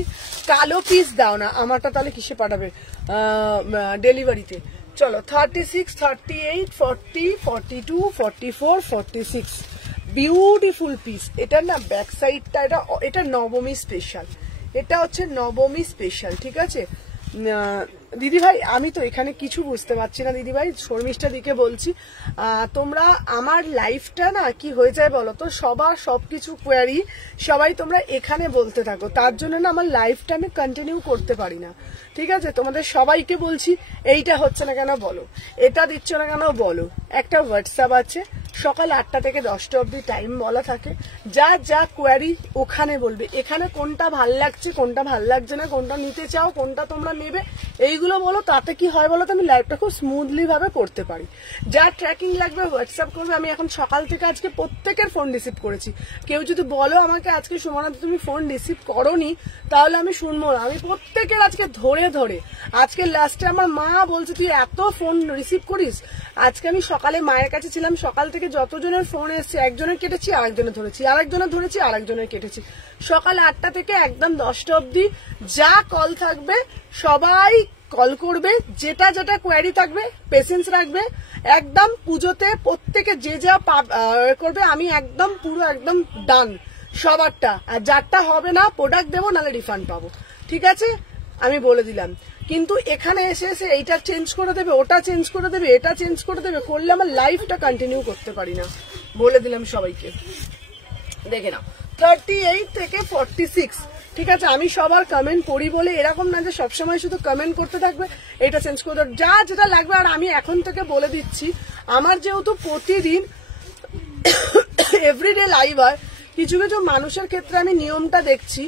কালো পিস দাও না, আমারটা তাহলে কিসে পাঠাবে, ডেলিভারিতে। চলো 36, 38, 40, 42, 44, 46, বিউটিফুল পিস। এটা না ব্যাক সাইডটা, এটা নবমী স্পেশাল, এটা হচ্ছে নবমী স্পেশাল, ঠিক আছে দিদি ভাই। আমি তো এখানে কিছু বুঝতে পারছি না দিদি ভাই, শর্মিষ্ঠা দিকে বলছি, তোমরা আমার লাইফটা না কি হয়ে যায় বলো তো, সবার সবকিছু কোয়ারি সবাই তোমরা এখানে বলতে থাকো, তার জন্য না আমার লাইফটা আমি কন্টিনিউ করতে পারি না, ঠিক আছে। তোমাদের সবাইকে বলছি এইটা হচ্ছে না কেন বলো, এটা দিচ্ছ না কেন বলো, একটা হোয়াটসঅ্যাপ আছে, সকাল 8টা থেকে 10টা অবধি টাইম বলা থাকে, যা যা কোয়ারি ওখানে বলবে, এখানে কোনটা ভাল লাগছে কোনটা ভাল লাগছে না, কোনটা নিতে চাও কোনটা তোমরা নেবে এইগুলো বলো, তাতে কি হয় বলো তো, আমি লাইফটা খুব স্মুথলি ভাবে করতে পারি। যা ট্র্যাকিং লাগবে হোয়াটসঅ্যাপ করবে, আমি এখন সকাল থেকে আজকে প্রত্যেকের ফোন রিসিভ করেছি, কেউ যদি বলো আমাকে আজকে সুমনা তুমি ফোন রিসিভ করোনি তাহলে আমি শুনবো না, আমি প্রত্যেকের আজকে ধরে ধরে, আজকে লাস্টে আমার মা বলছে তুই এত ফোন রিসিভ করিস, আজকে আমি সকালে মায়ের কাছে ছিলাম, সকাল থেকে যতজনের ফোন এসছে একজনের কেটেছি আরেকজনের ধরেছি, আরেকজনের ধরেছি আরেকজনের কেটেছি, সকাল 8টা থেকে একদম 10টা অবধি যা কল থাকবে সবাই কল করবে, যেটা যেটা কোয়ারি থাকবে পেশেন্স রাখবে, একদম পুজোতে প্রত্যেকে যে যা করবে আমি একদম পুরো একদম ডান সবারটা, আর যারটা হবে না প্রোডাক্ট দেবো নাহলে রিফান্ড পাবো, ঠিক আছে আমি বলে দিলাম। কিন্তু এখানে এসে এসে এইটা চেঞ্জ করে দেবে, ওটা চেঞ্জ করে দেবে, এটা চেঞ্জ করে দেবে করলে আমার লাইফটা কন্টিনিউ করতে পারি না, বলে দিলাম সবাইকে। দেখে নাও 38 থেকে 46, ঠিক আছে। আমি সবার কমেন্ট পড়ি বলে এরকম না যে সবসময় শুধু কমেন্ট করতে থাকবে এটা চেঞ্জ করে দাও, যা যেটা লাগবে। আর আমি এখন থেকে বলে দিচ্ছি, আমার যেহেতু প্রতিদিন এভরিডে লাইভ হয়, কিছু কিছু মানুষের ক্ষেত্রে আমি নিয়মটা দেখছি,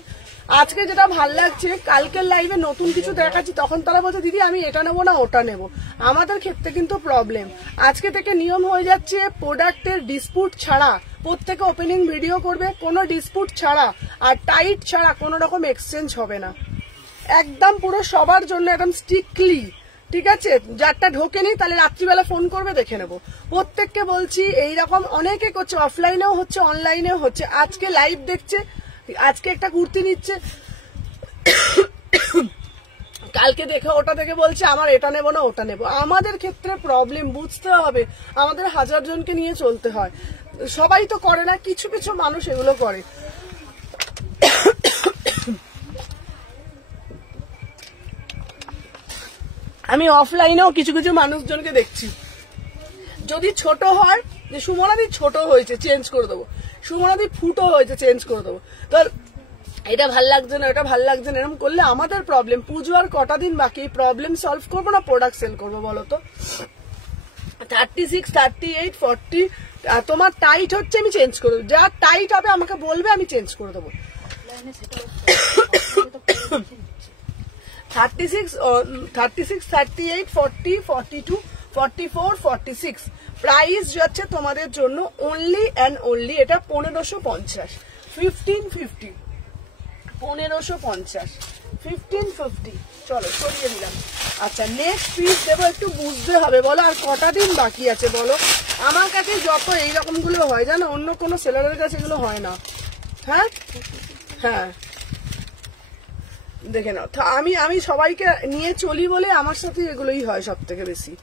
আজকে যেটা ভাল লাগছে কালকের লাইভে নতুন কিছু দেখাচ্ছি, তখন তারা বলছে দিদি আমি এটা নেবো না ওটা নেবো, আমাদের ক্ষেত্রে কিন্তু প্রবলেম। আজকে থেকে নিয়ম হয়ে যাচ্ছে প্রোডাক্টের ডিসপুট ছাড়া প্রত্যেকে ওপেনিং ভিডিও করবে, কোনো ডিসপুট ছাড়া আর টাইট ছাড়া কোনো রকম এক্সচেঞ্জ হবে না, একদম পুরো সবার জন্য একদম স্ট্রিক্টলি, ঠিক আছে। যারটা ঢোকেনি তাহলে রাত্রিবেলা ফোন করবে দেখে নেবো, প্রত্যেককে বলছি। এইরকম অনেকে করছে, অফলাইনেও হচ্ছে অনলাইনেও হচ্ছে, আজকে লাইভ দেখছে, আজকে একটা কুর্তি নিচ্ছে, কালকে দেখে ওটা দেখে বলছে আমার এটা নেবো না ওটা নেবো। আমাদের ক্ষেত্রে প্রবলেম বুঝতে হবে, আমাদের 1000 জনকে নিয়ে চলতে হয়, সবাই তো করে না, কিছু কিছু মানুষ এগুলো করে। আমি অফলাইনেও কিছু কিছু মানুষজনকে দেখছি, যদি ছোট হয় যে সুমনাদি ছোট হয়েছে চেঞ্জ করে দেবো, সুমনাদি ফুটো হয়েছে চেঞ্জ করে দেবো। তো এটা ভাল লাগছে না, এটা ভাল লাগছে না, এরকম করলে আমাদের প্রবলেম। পুজো আর কটা দিন বাকি, প্রবলেম সলভ করবো না প্রোডাক্ট সেল করবো বলো তো? 36, 38, 40 তোমার টাইট হচ্ছে, আমি চেঞ্জ করে দেবো। যা টাইট হবে আমাকে বলবে, আমি চেঞ্জ করে দেবো। 36, 38, 40, 42, 44, 46 প্রাইস যাচ্ছে তোমাদের জন্য অনলি অ্যান্ড অনলি এটা 1550, 1550, 1550, 1550। চলো সরিয়ে দিলাম। আচ্ছা নেক্সট পিস দেবো, একটু বুঝতে হবে বলো। আর কটা দিন বাকি আছে বলো? আমার কাছে যত এইরকম গুলো হয় জানো, অন্য কোনো সেলারের কাছে এগুলো হয় না। হ্যাঁ হ্যাঁ দেখে নাও, আমি সবাইকে নিয়ে চলি বলে আমার সাথে এগুলোই হয় সব থেকে বেশি।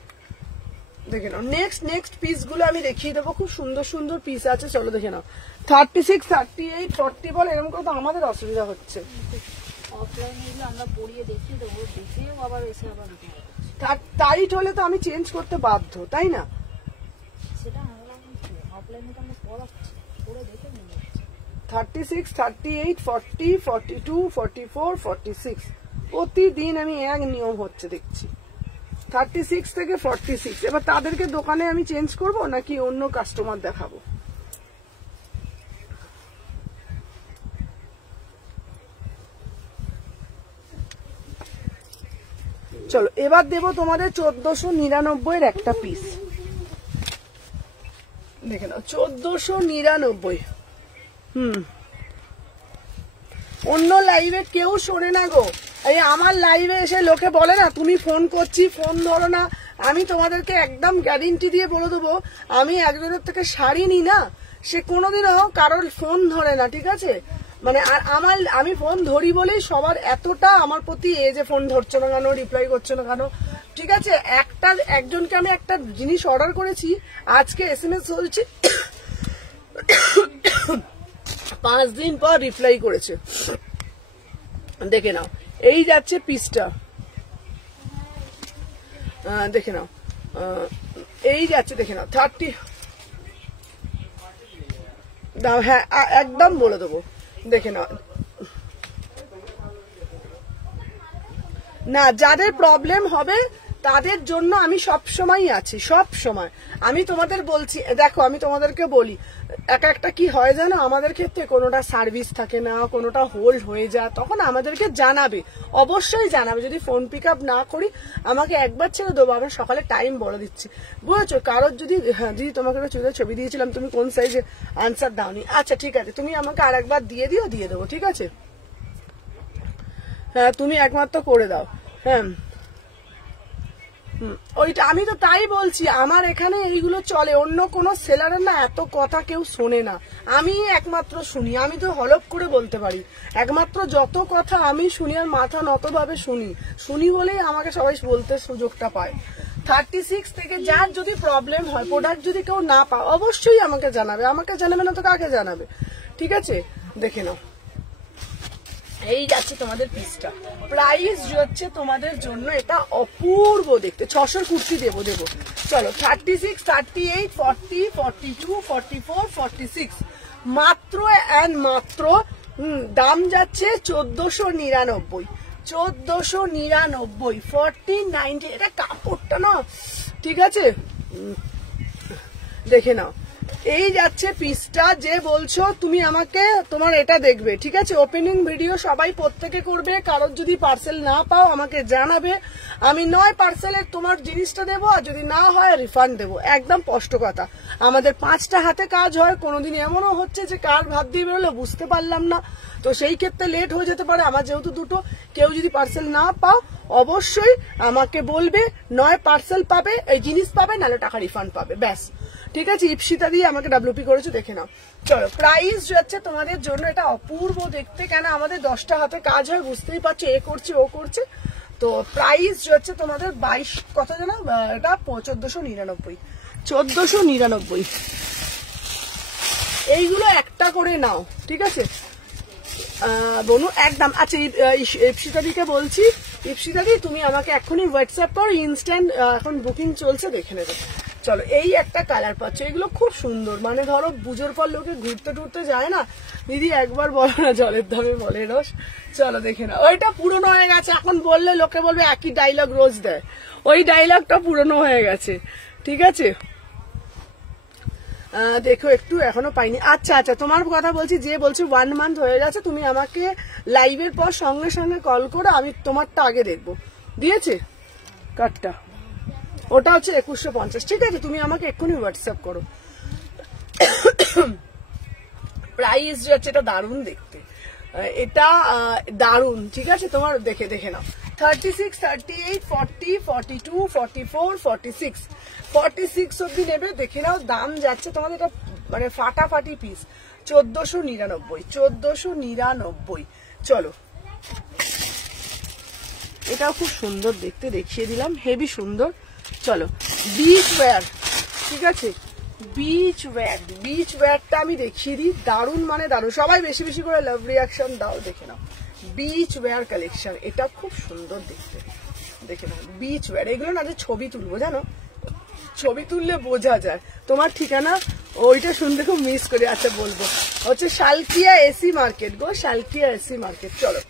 দেখে নাও নেক্সট পিস গুলো আমি দেখিয়ে দেবো, খুব সুন্দর সুন্দর পিস আছে। চলো দেখে নাও 36, 38, 40 বল, এরকম করে তো আমাদের অসুবিধা হচ্ছে। অফলাইনে আমরা পড়িয়ে দেখিয়ে দেবো, দেখেও আবার এসে আবার টাইট হলে তো আমি চেঞ্জ করতে বাধ্য, তাই না? সেটা অফলাইনে তো আমরা পড়াচ্ছি, পড়ে দেখে নিয়ে যাচ্ছি। 36, 38, 40, 42, 44, 46 প্রতিদিন আমি এক নিয়ম হচ্ছে দেখছি। 36 থেকে 46 এবার তাদেরকে দোকানে আমি চেঞ্জ করব নাকি অন্য কাস্টমার দেখাবো? চলো এবার দেবো তোমাদের 1499 একটা পিস। দেখে নাও 1499। অন্য লাইভে কেউ শোনে না গো, এই আমার লাইভে এসে লোকে বলে না তুমি ফোন করছি ফোন ধরো না। আমি তোমাদেরকে একদম গ্যারেন্টি দিয়ে বলে দেবো, আমি একজনের থেকে শাড়ি নি না, সে কোনোদিনও কারোর ফোন ধরে না, ঠিক আছে? মানে আর আমি ফোন ধরি বলেই সবার এতটা আমার প্রতি এ যে ফোন ধরছো না কেন, রিপ্লাই করছো না কেন, ঠিক আছে? একজনকে আমি একটা জিনিস অর্ডার করেছি, আজকে SMS চলছে, 5 দিন পর রিপ্লাই করেছে। দেখে নাও এই যাচ্ছে পিসটা, দেখে নাও এই যাচ্ছে, দেখে নাও 30 দাও। হ্যাঁ একদম বলে দেবো, দেখে নাও না, যাদের প্রবলেম হবে তাদের জন্য আমি সব সময় আছি, সব সময়। আমি তোমাদের বলছি, দেখো আমি তোমাদেরকে বলি, একটা কি হয় জানো, আমাদের ক্ষেত্রে কোনোটা সার্ভিস থাকে না, কোনোটা হোল্ড হয়ে যায়, তখন আমাদেরকে জানাবে, অবশ্যই জানাবে। যদি ফোন পিক আপ না করি আমাকে একবার ছেড়ে দেবো, আমি সকালে টাইম বলে দিচ্ছি, বুঝেছো? কারোর যদি হ্যাঁ দিদি তোমাকে একটা চুড়িদার ছবি দিয়েছিলাম, তুমি কোন সাইজে আনসার দাওনি, আচ্ছা ঠিক আছে তুমি আমাকে আর একবার দিয়ে দেবো, ঠিক আছে? হ্যাঁ তুমি একমাত্র করে দাও। হ্যাঁ ওইটা আমি তো তাই বলছি, আমার এখানে এইগুলো চলে, অন্য কোনো সেলারের না এত কথা কেউ শোনে না, আমি একমাত্র শুনি। আমি তো হলপ করে বলতে পারি, একমাত্র যত কথা আমি শুনি আর মাথা নত ভাবে শুনি বলেই আমাকে সবাই বলতে সুযোগটা পায়। 36 থেকে যার যদি প্রবলেম হয়, প্রোডাক্ট যদি কেউ না পাও অবশ্যই আমাকে জানাবে, আমাকে জানাবে না তো কাকে জানাবে, ঠিক আছে? দেখে নাও এই যাচ্ছে তোমাদের পিসটা, প্রাইস হচ্ছে তোমাদের জন্য এটা অপূর্ব দেখতে, 600 কুর্তি দেবো। চলো 36, 38, 40, 42, 44, 46 মাত্র অ্যান্ড মাত্র দাম যাচ্ছে 1499, 1499, 1490। এটা কাপড়টা না ঠিক আছে, দেখে নাও এই যাচ্ছে পিসটা। যে বলছো তুমি আমাকে তোমার এটা দেখবে, ঠিক আছে? ওপেনিং ভিডিও সবাই প্রত্যেকে করবে, কারোর যদি পার্সেল না পাও আমাকে জানাবে, আমি নয় পার্সেলের তোমার জিনিসটা দেবো, আর যদি না হয় রিফান্ড দেবো, একদম স্পষ্ট কথা। আমাদের 5টা হাতে কাজ হয়, কোনোদিন এমনও হচ্ছে যে কার ভাত দিয়ে বেরোলো বুঝতে পারলাম না, তো সেই ক্ষেত্রে লেট হয়ে যেতে পারে। আমার যেহেতু দুটো, কেউ যদি পার্সেল না পাও অবশ্যই আমাকে বলবে, নয় পার্সেল পাবে, এই জিনিস পাবে, নাহলে টাকা রিফান্ড পাবে, ব্যাস, ঠিক আছে? ইপসিতা দিয়ে আমাকে WP করেছে, দেখে নাও। চলো প্রাইস যাচ্ছে তোমাদের জন্য এটা অপূর্ব দেখতে, কেন আমাদের 10টা হাতে কাজ হয়, বুঝতেই পারছো, এ করছে ও করছে। তো প্রাইস যাচ্ছে তোমাদের 22 কত জানো, এটা 1499, 1499। এইগুলো একটা করে নাও, ঠিক আছে বনু একদম। আচ্ছা ইপসিতাদিকে বলছি, ইপসিতাদি তুমি আমাকে এখনই হোয়াটসঅ্যাপ করো, ইনস্ট্যান্ট এখন বুকিং চলছে, দেখে নেবে। চলো এই একটা কালার পাচ্ছ, এগুলো খুব সুন্দর, মানে ধরো পুজোর পর লোকে ঘুরতে টুরতে যায় না দিদি, একবার বলো না জলের দামে বলে রস। চলো দেখে না, ওইটা পুরনো হয়ে গেছে, এখন বললে লোকে বলবে একই ডায়লগ রোজ দেয়, ওই ডায়লগটা পুরনো হয়ে গেছে, ঠিক আছে। দেখো একটু এখনো পাইনি। আচ্ছা আচ্ছা, তোমার কথা বলছি, যে বলছি 1 মান্থ হয়ে গেছে, তুমি আমাকে লাইভের পর সঙ্গে সঙ্গে কল করো, আমি তোমারটা আগে দেখবো। দিয়েছে কার্ডটা, ওটা হচ্ছে 2150, ঠিক আছে, তুমি আমাকে এক্ষুনি হোয়াটসঅ্যাপ করো। প্রাইস যাচ্ছে, এটা দারুণ দেখতে, এটা দারুণ, ঠিক আছে, তোমার দেখে নাও। 36, 38, 40, 42, 44, 46, 46 অব্দি নেবে, দেখে নাও। দাম যাচ্ছে তোমাদের, এটা মানে ফাটাফাটি পিস, 1499, 1499। চলো, এটাও খুব সুন্দর দেখতে, দেখিয়ে দিলাম, হেভি সুন্দর। চলো, বিচ ওয়্যার, ঠিক আছে, বিচ ওয়্যারটা আমি দেখিয়ে দিই, দারুণ মানে দারুণ। সবাই বেশি বেশি করে লাভ রিয়াকশন দাও, দেখে নাও বিচ ওয়্যার কালেকশন, এটা খুব সুন্দর দেখতে, দেখে নাও বিচ ওয়্যার। এগুলো না যে ছবি তুলবো, জানো, ছবি তুললে বোঝা যায়। তোমার ঠিকানা ওইটা শুনতে খুব মিস করি। আচ্ছা বলবো, হচ্ছে শালকিয়া এসি মার্কেট গো, শালকিয়া এসি মার্কেট। চলো,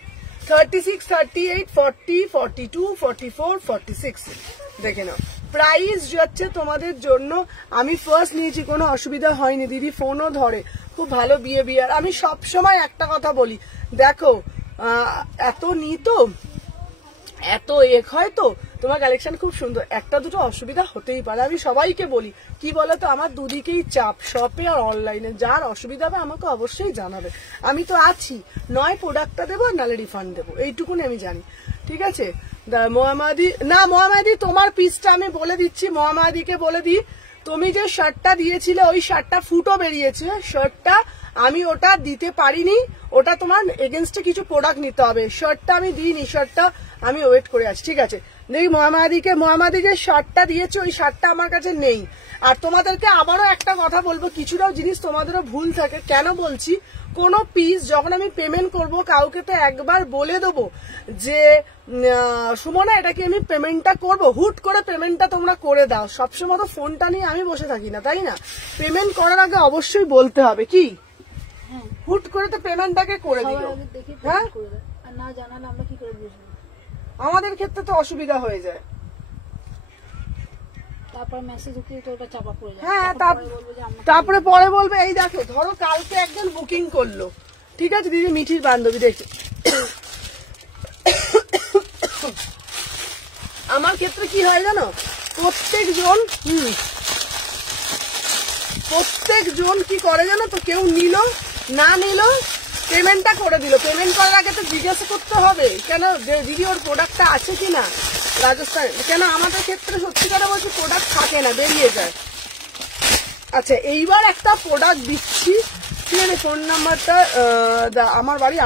36, 38, 40, 42, 44, 46 দেখে নাও। প্রাইস যাচ্ছে তোমাদের জন্য, আমি ফার্স্ট নিয়েছি, কোনো অসুবিধা হয়নি, দিদি ফোনও ধরে, খুব ভালো বিহেভিয়ার। আমি সব সময় একটা কথা বলি, দেখো এত নিতো, এত হয় তো, তোমার কালেকশন খুব সুন্দর, একটা দুটো অসুবিধা হতেই পারে, আমি সবাইকে বলি। কি বলতো, আমার দুদিকেই চাপ, শপে আর অনলাইনে, যার অসুবিধা হবে আমাকে অবশ্যই জানাবে, আমি তো আছি, নয় প্রোডাক্টটা দেবো নাহলে রিফান্ড দেবো, এইটুকুনি আমি জানি, ঠিক আছে। মোহাম্মদি তোমার পিসটা আমি বলে দিচ্ছি, মোহাম্মদিকে বলে দিই, তুমি যে শার্টটা দিয়েছিলে ওই শার্টটা ফুটো বেরিয়েছে, শার্টটা আমি ওটা দিতে পারিনি, ওটা তোমার এগেনস্টে কিছু প্রোডাক্ট নিতে হবে, শার্টটা আমি দিইনি, শার্টটা আমি ওয়েট করে আছি, ঠিক আছে। দেখি মোহাম্মদি যে শার্টটা দিয়েছে ওই শার্টটা আমার কাছে নেই। আর তোমাদেরকে আবারও একটা কথা বলবো, কিছুটাও জিনিস তোমাদেরও ভুল থাকে, কেন বলছি, কোনো পিস যখন আমি পেমেন্ট করব, কাউকে তো একবার বলে দেবো যে সুমনা এটা কি আমি পেমেন্টটা করব, হুট করে পেমেন্টটা তোমরা করে দাও, সবসময় তো ফোনটা নিয়ে আমি বসে থাকি না, তাই না, পেমেন্ট করার আগে অবশ্যই বলতে হবে, কি হুট করে তো পেমেন্টটাকে করে দিল, হ্যাঁ, আর না জানালে আমরা কি করে বুঝবো, আমাদের ক্ষেত্রে তো অসুবিধা হয়ে যায়, তারপর মেসেজ উঠিয়ে তো ওটা চাপা পড়ে যায়, হ্যাঁ, তারপরে পরে বলবে, এই দেখো ধরো কালকে একজন বুকিং করলো, ঠিক আছে দিদি, মিঠির বান্ধবী, দেখি আমার ক্ষেত্রে কি হয় জানো, প্রত্যেকজন কি করে জানো তো, কেউ নিল না নিল পেমেন্টটা করে দিল, পেমেন্ট করার আগে তো জিজ্ঞাসা করতে হবে, কেন দিদি ওর প্রোডাক্টটা আছে কিনা রাজস্থান, কেন আমাদের ক্ষেত্রে সত্যি কথা বলছি প্রোডাক্ট থাকে না, বেরিয়ে যায়। আচ্ছা, এইবার একটা প্রোডাক্ট দিচ্ছি, ঠিক আছে, ফোন নাম্বারটা, আমার বাড়ি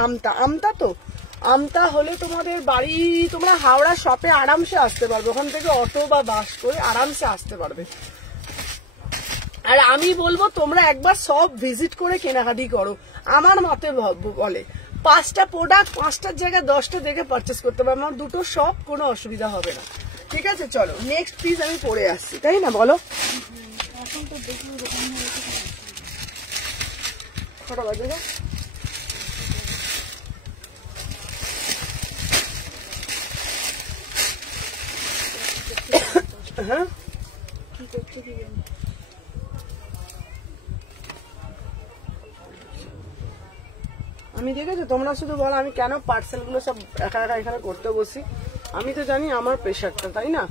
আমতা তো, আমতা হলে তোমাদের বাড়ি, তোমরা হাওড়া শপে আরামসে আসতে পারবে, ওখান থেকে অটো বা বাস করে আরামসে আসতে পারবে। আর আমি বলবো তোমরা একবার সব ভিজিট করে কেনাকাটি করো, আমার মতে বলে 5টা প্রোডাক্ট 5টার জায়গায় 10টা দেখে পারচেস করতে পারবে, আমার দুটো সব কোনো অসুবিধা হবে না, ঠিক আছে। চলো নেক্সট পিস আমি পরে আসছি, তাই না বলো, এখন তো দেখি কটা বাজে গো, হ্যাঁ কি করছে কি জানি, আমি দেখেছো, তোমরা শুধু বলো আমি কেন পার্সেল গুলো সব একা একা এখানে করতে বসি, আমি তো জানি আমার প্রেশারটা, তাই না।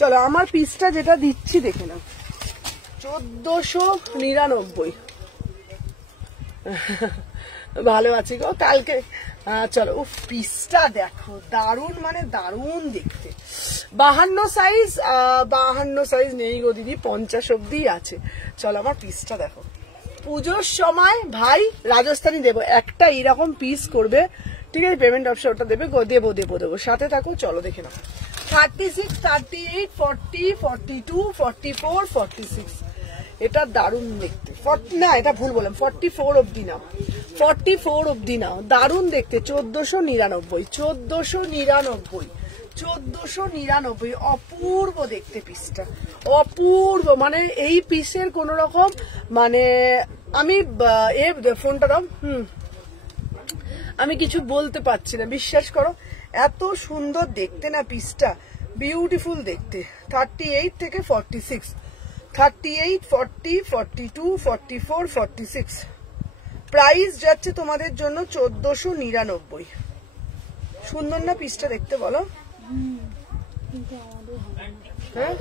চলো আমার পিসটা যেটা দিচ্ছি দেখে নাও, 1499, ভালো আছি গো কালকে। চলো, ও পিসটা দেখো, দারুণ মানে দারুণ দেখতে, 52 সাইজ নেই গো দিদি, 50 অব্দি আছে। চলো আমার পিসটা দেখো, পুজোর সময় ভাই রাজস্থানি দেবো, একটা এরকম পিস করবে, ঠিক আছে, পেমেন্ট অপশন ওটা দেবে, দেবো, সাথে থাকো। চলো দেখে নাও, 36, 38, 40, 42, 44, 46 এটা দারুণ দেখতে। না এটা ভুল বললাম, 44 অব্দি নাও, 44 অব্দি নাও, দারুণ দেখতে। 1499, 1499, 1499, অপূর্ব দেখতে পিসটা, অপূর্ব। মানে এই পিসের কোন রকম মানে আমি ফোনটা দাও, আমি কিছু বলতে পারছি না, বিশ্বাস করো, এত সুন্দর দেখতে না পিসটা, বিউটিফুল দেখতে। 38 থেকে 46, 38, 40, 42, 44, 46, প্রাইস যাচ্ছে তোমাদের জন্য 1499। সুন্দর না পিসটা দেখতে, বলো? হ্যাঁ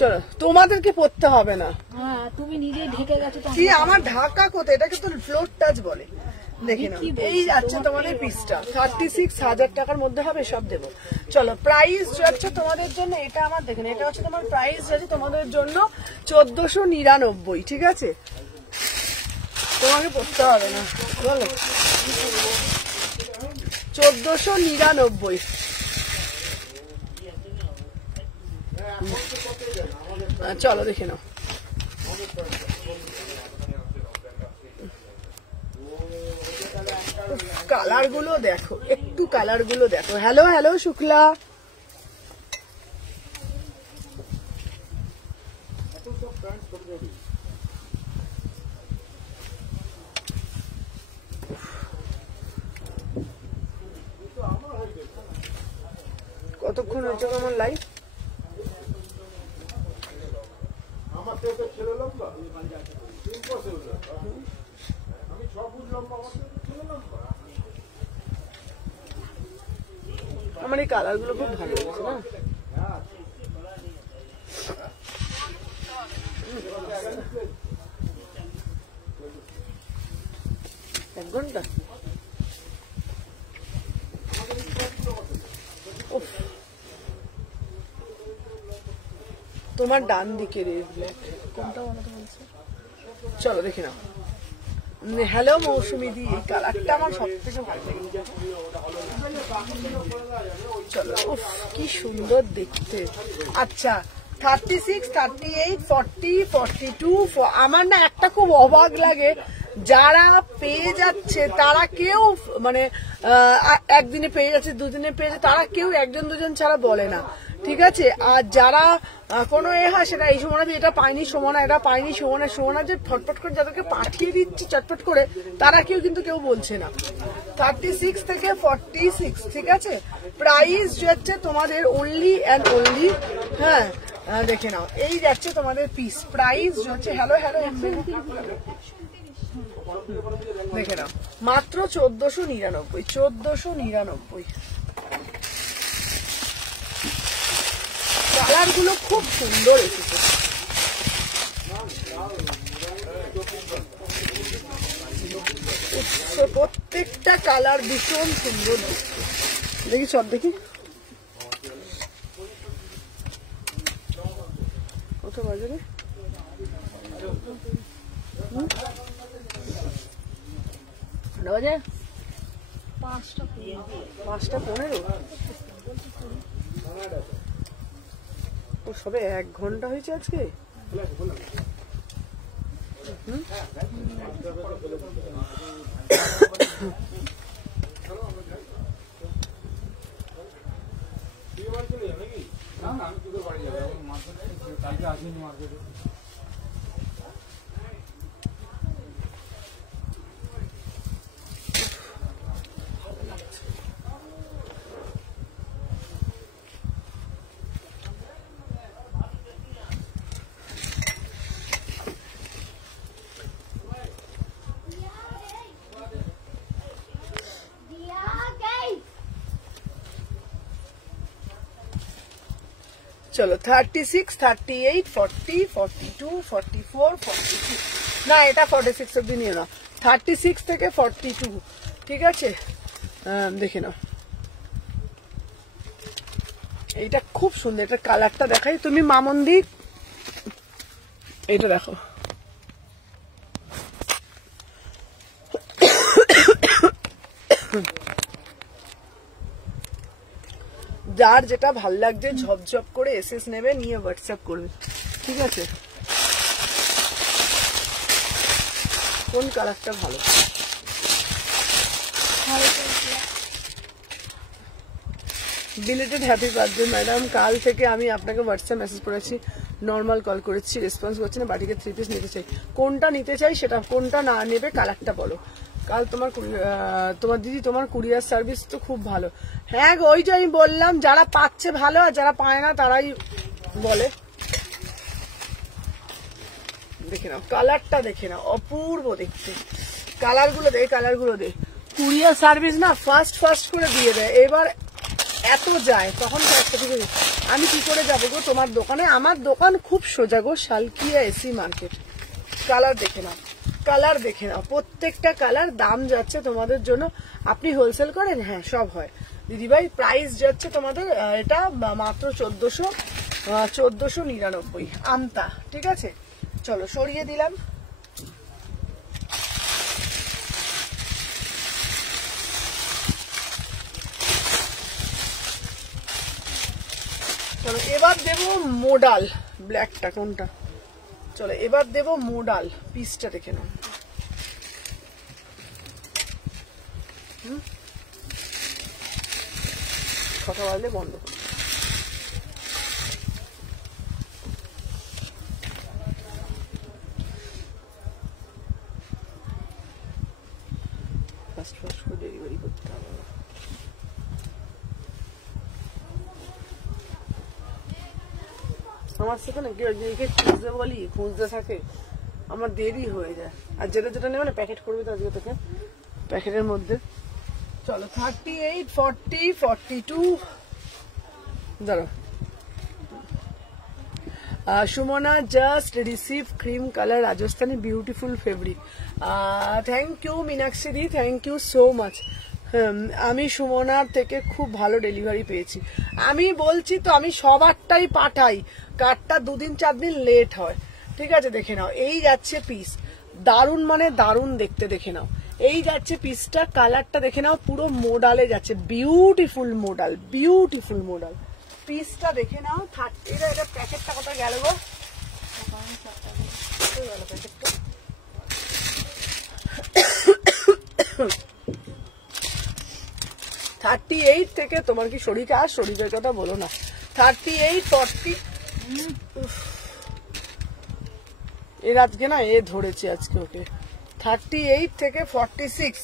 চলো, তোমাদেরকে পড়তে হবে না, তুমি নিজে ঢেকে গেছো। কি আমার ঢাকা কোথায়, এটাকে তো ফ্লোর টাচ বলে। দেখে নাও, এই যাচ্ছে তোমাদের পিসটা 36,000 টাকার মধ্যে হবে, সব দেবো। চলো প্রাইস যাচ্ছে তোমাদের জন্য, এটা আমার দেখেন, এটা হচ্ছে তোমার প্রাইস যাচ্ছে তোমাদের জন্য 1499, ঠিক আছে? তোমাকে পড়তে হবে না, বলো 1499। চলো দেখে নাও, কালার গুলো দেখো, একটু কালার গুলো দেখো। হ্যালো হ্যালো শুক্লা, কতক্ষণ হয়েছে আমার লাইভ? আমার এই কালার গুলো খুব ভালো লাগছে না, এক ঘন্টা। তোমার ডান দিকে রেড ব্ল্যাক কোনটা বলো তো বলছে? চলো দেখে নাও। হ্যালো মৌসুমি দি, এই কালারটা আমার সব থেকে ভালো লাগে। চলো, উফ কি সুন্দর দেখতে। আচ্ছা 36, 38, 40, 42, আমার না একটা খুব অবাক লাগে, যারা পেয়ে যাচ্ছে তারা কেউ মানে একদিনে পেয়ে যাচ্ছে, দুদিনে পেয়ে যাচ্ছে, তারা কেউ একজন দুজন ছাড়া বলে না, ঠিক আছে? আর যারা কোনো হয় সেটা এই সময় এটা পাইনি সমনা, এটা পাইনি সমনা যে ফটফট করে যাদেরকে পাঠিয়ে দিচ্ছি চটপট করে, তারা কিন্তু কেউ বলছে না। 36 থেকে 46, ঠিক আছে? প্রাইস যাচ্ছে তোমাদের অনলি অ্যান্ড অনলি, হ্যাঁ দেখে নাও, এই যাচ্ছে তোমাদের পিস প্রাইস হচ্ছে, হ্যালো হ্যালো দেখে নাও, মাত্র 1499, 1499। কালার গুলো খুব সুন্দর এসেছে, প্রত্যেকটা কালার ভীষণ সুন্দর দেখতে। দেখি সব দেখি, কত বাজারে? বাজে 5:15। ও সবে 1 ঘন্টা হয়েছে আজকে। চলো 36, 38, 40, 42, 44, 46, না এটা 46 অব্দি নিয়ে নাও, 36 থেকে 42, ঠিক আছে? দেখে নাও, এইটা খুব সুন্দর, এটা কালারটা দেখাই, তুমি মামন্দি এইটা দেখো, যার যেটা ভাল লাগছে ঝপঝপ করে এসএস নেবে, নিয়ে হোয়াটসঅ্যাপ করবে, ঠিক আছে? কোন কালারটা ভালো? Belated happy birthday madam. কাল থেকে আমি আপনাকে হোয়াটসঅ্যাপ মেসেজ করেছি, নর্মাল কল করেছি, রেসপন্স করছি না। বাটিকে 3 পিস নিতে চাই। কোনটা নিতে চাই সেটা, কোনটা না নেবে কালারটা বলো। কাল তোমার দিদি তোমার কুরিয়ার সার্ভিস তো খুব ভালো। হ্যাঁ গো, ওইটা আমি বললাম, যারা পাচ্ছে ভালো আর যারা পায় না তারাই বলে। দেখে নাও কালারটা, দেখে নাও অপূর্ব দেখতে। কালারগুলো দে। কুরিয়ার সার্ভিস না ফাস্ট করে দিয়ে দেয়। এবার এত যায় তখন আমি কি করে যাবো গো তোমার দোকানে? আমার দোকান খুব সোজা গো, শালকিয়া এসি মার্কেট। কালার দেখে নাও, প্রত্যেকটা কালার। দাম যাচ্ছে তোমাদের জন্য, আপনি হোলসেল করেন? হ্যাঁ সব হয় দিদিভাই। প্রাইস যাচ্ছে তোমাদের এটা মাত্র 1499 আমতা। ঠিক আছে, চলো সরিয়ে দিলাম। চলো এবার দেবো মোডাল ব্ল্যাকটা। কোনটা? চলো এবার দেবো মোডাল পিসটা, দেখে নাও। কথা বললে বন্ধ করো। ফাস্ট করে ডেলিভারি করতে হবে। আমার সাথে না কেউ খুঁজতে বলি, খুঁজতে থাকে, আমার দেরি হয়ে যায়। আর যেটা নেবে না প্যাকেট করবে তো আজকে তোকে প্যাকেটের মধ্যে। চলো 38, 40, 42 দাঁড়ো। Sumana just receive cream colour Rajasthani beautiful fabric. Thank you Meenakshi দি, থ্যাংক ইউ সো মাচ। আমি সুমনার থেকে খুব ভালো ডেলিভারি পেয়েছি। আমি বলছি তো, আমি সবারটাই পাঠাই, কার্ডটা 2 দিন 4 দিন লেট হয়। ঠিক আছে, দেখে নাও এই যাচ্ছে পিস, দারুন মানে দারুন দেখতে। দেখে নাও এই যাচ্ছে পিসটা, কালারটা দেখে নাও, পুরো মোডালে যাচ্ছে। বিউটিফুল মোডাল পিসটা দেখে নাও। এটা প্যাকেটটা কোথায় গেল গো? প্যাকেটটা 38 থেকে, তোমার কি শরীরটা আর শরীরের কথা বলো না। 38, 40 এর আজকে না ধরেছে আজকে ওকে। 38 থেকে 46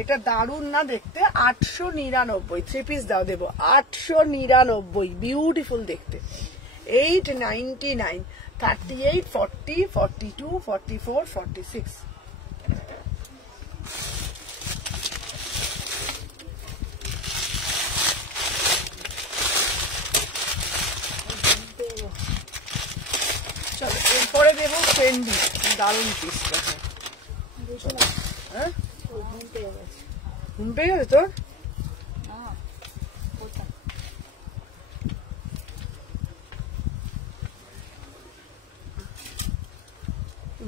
এটা দারুন না দেখতে। 899 3 পিস দাও, দেবো 899। বিউটিফুল দেখতে। 899। 38, 40, 42, 44, 46। চলো এরপরে দেবো ফেন্ডি, দারুন পিসটা। হ্যাঁ ঘুম পেয়ে গেছে তোর?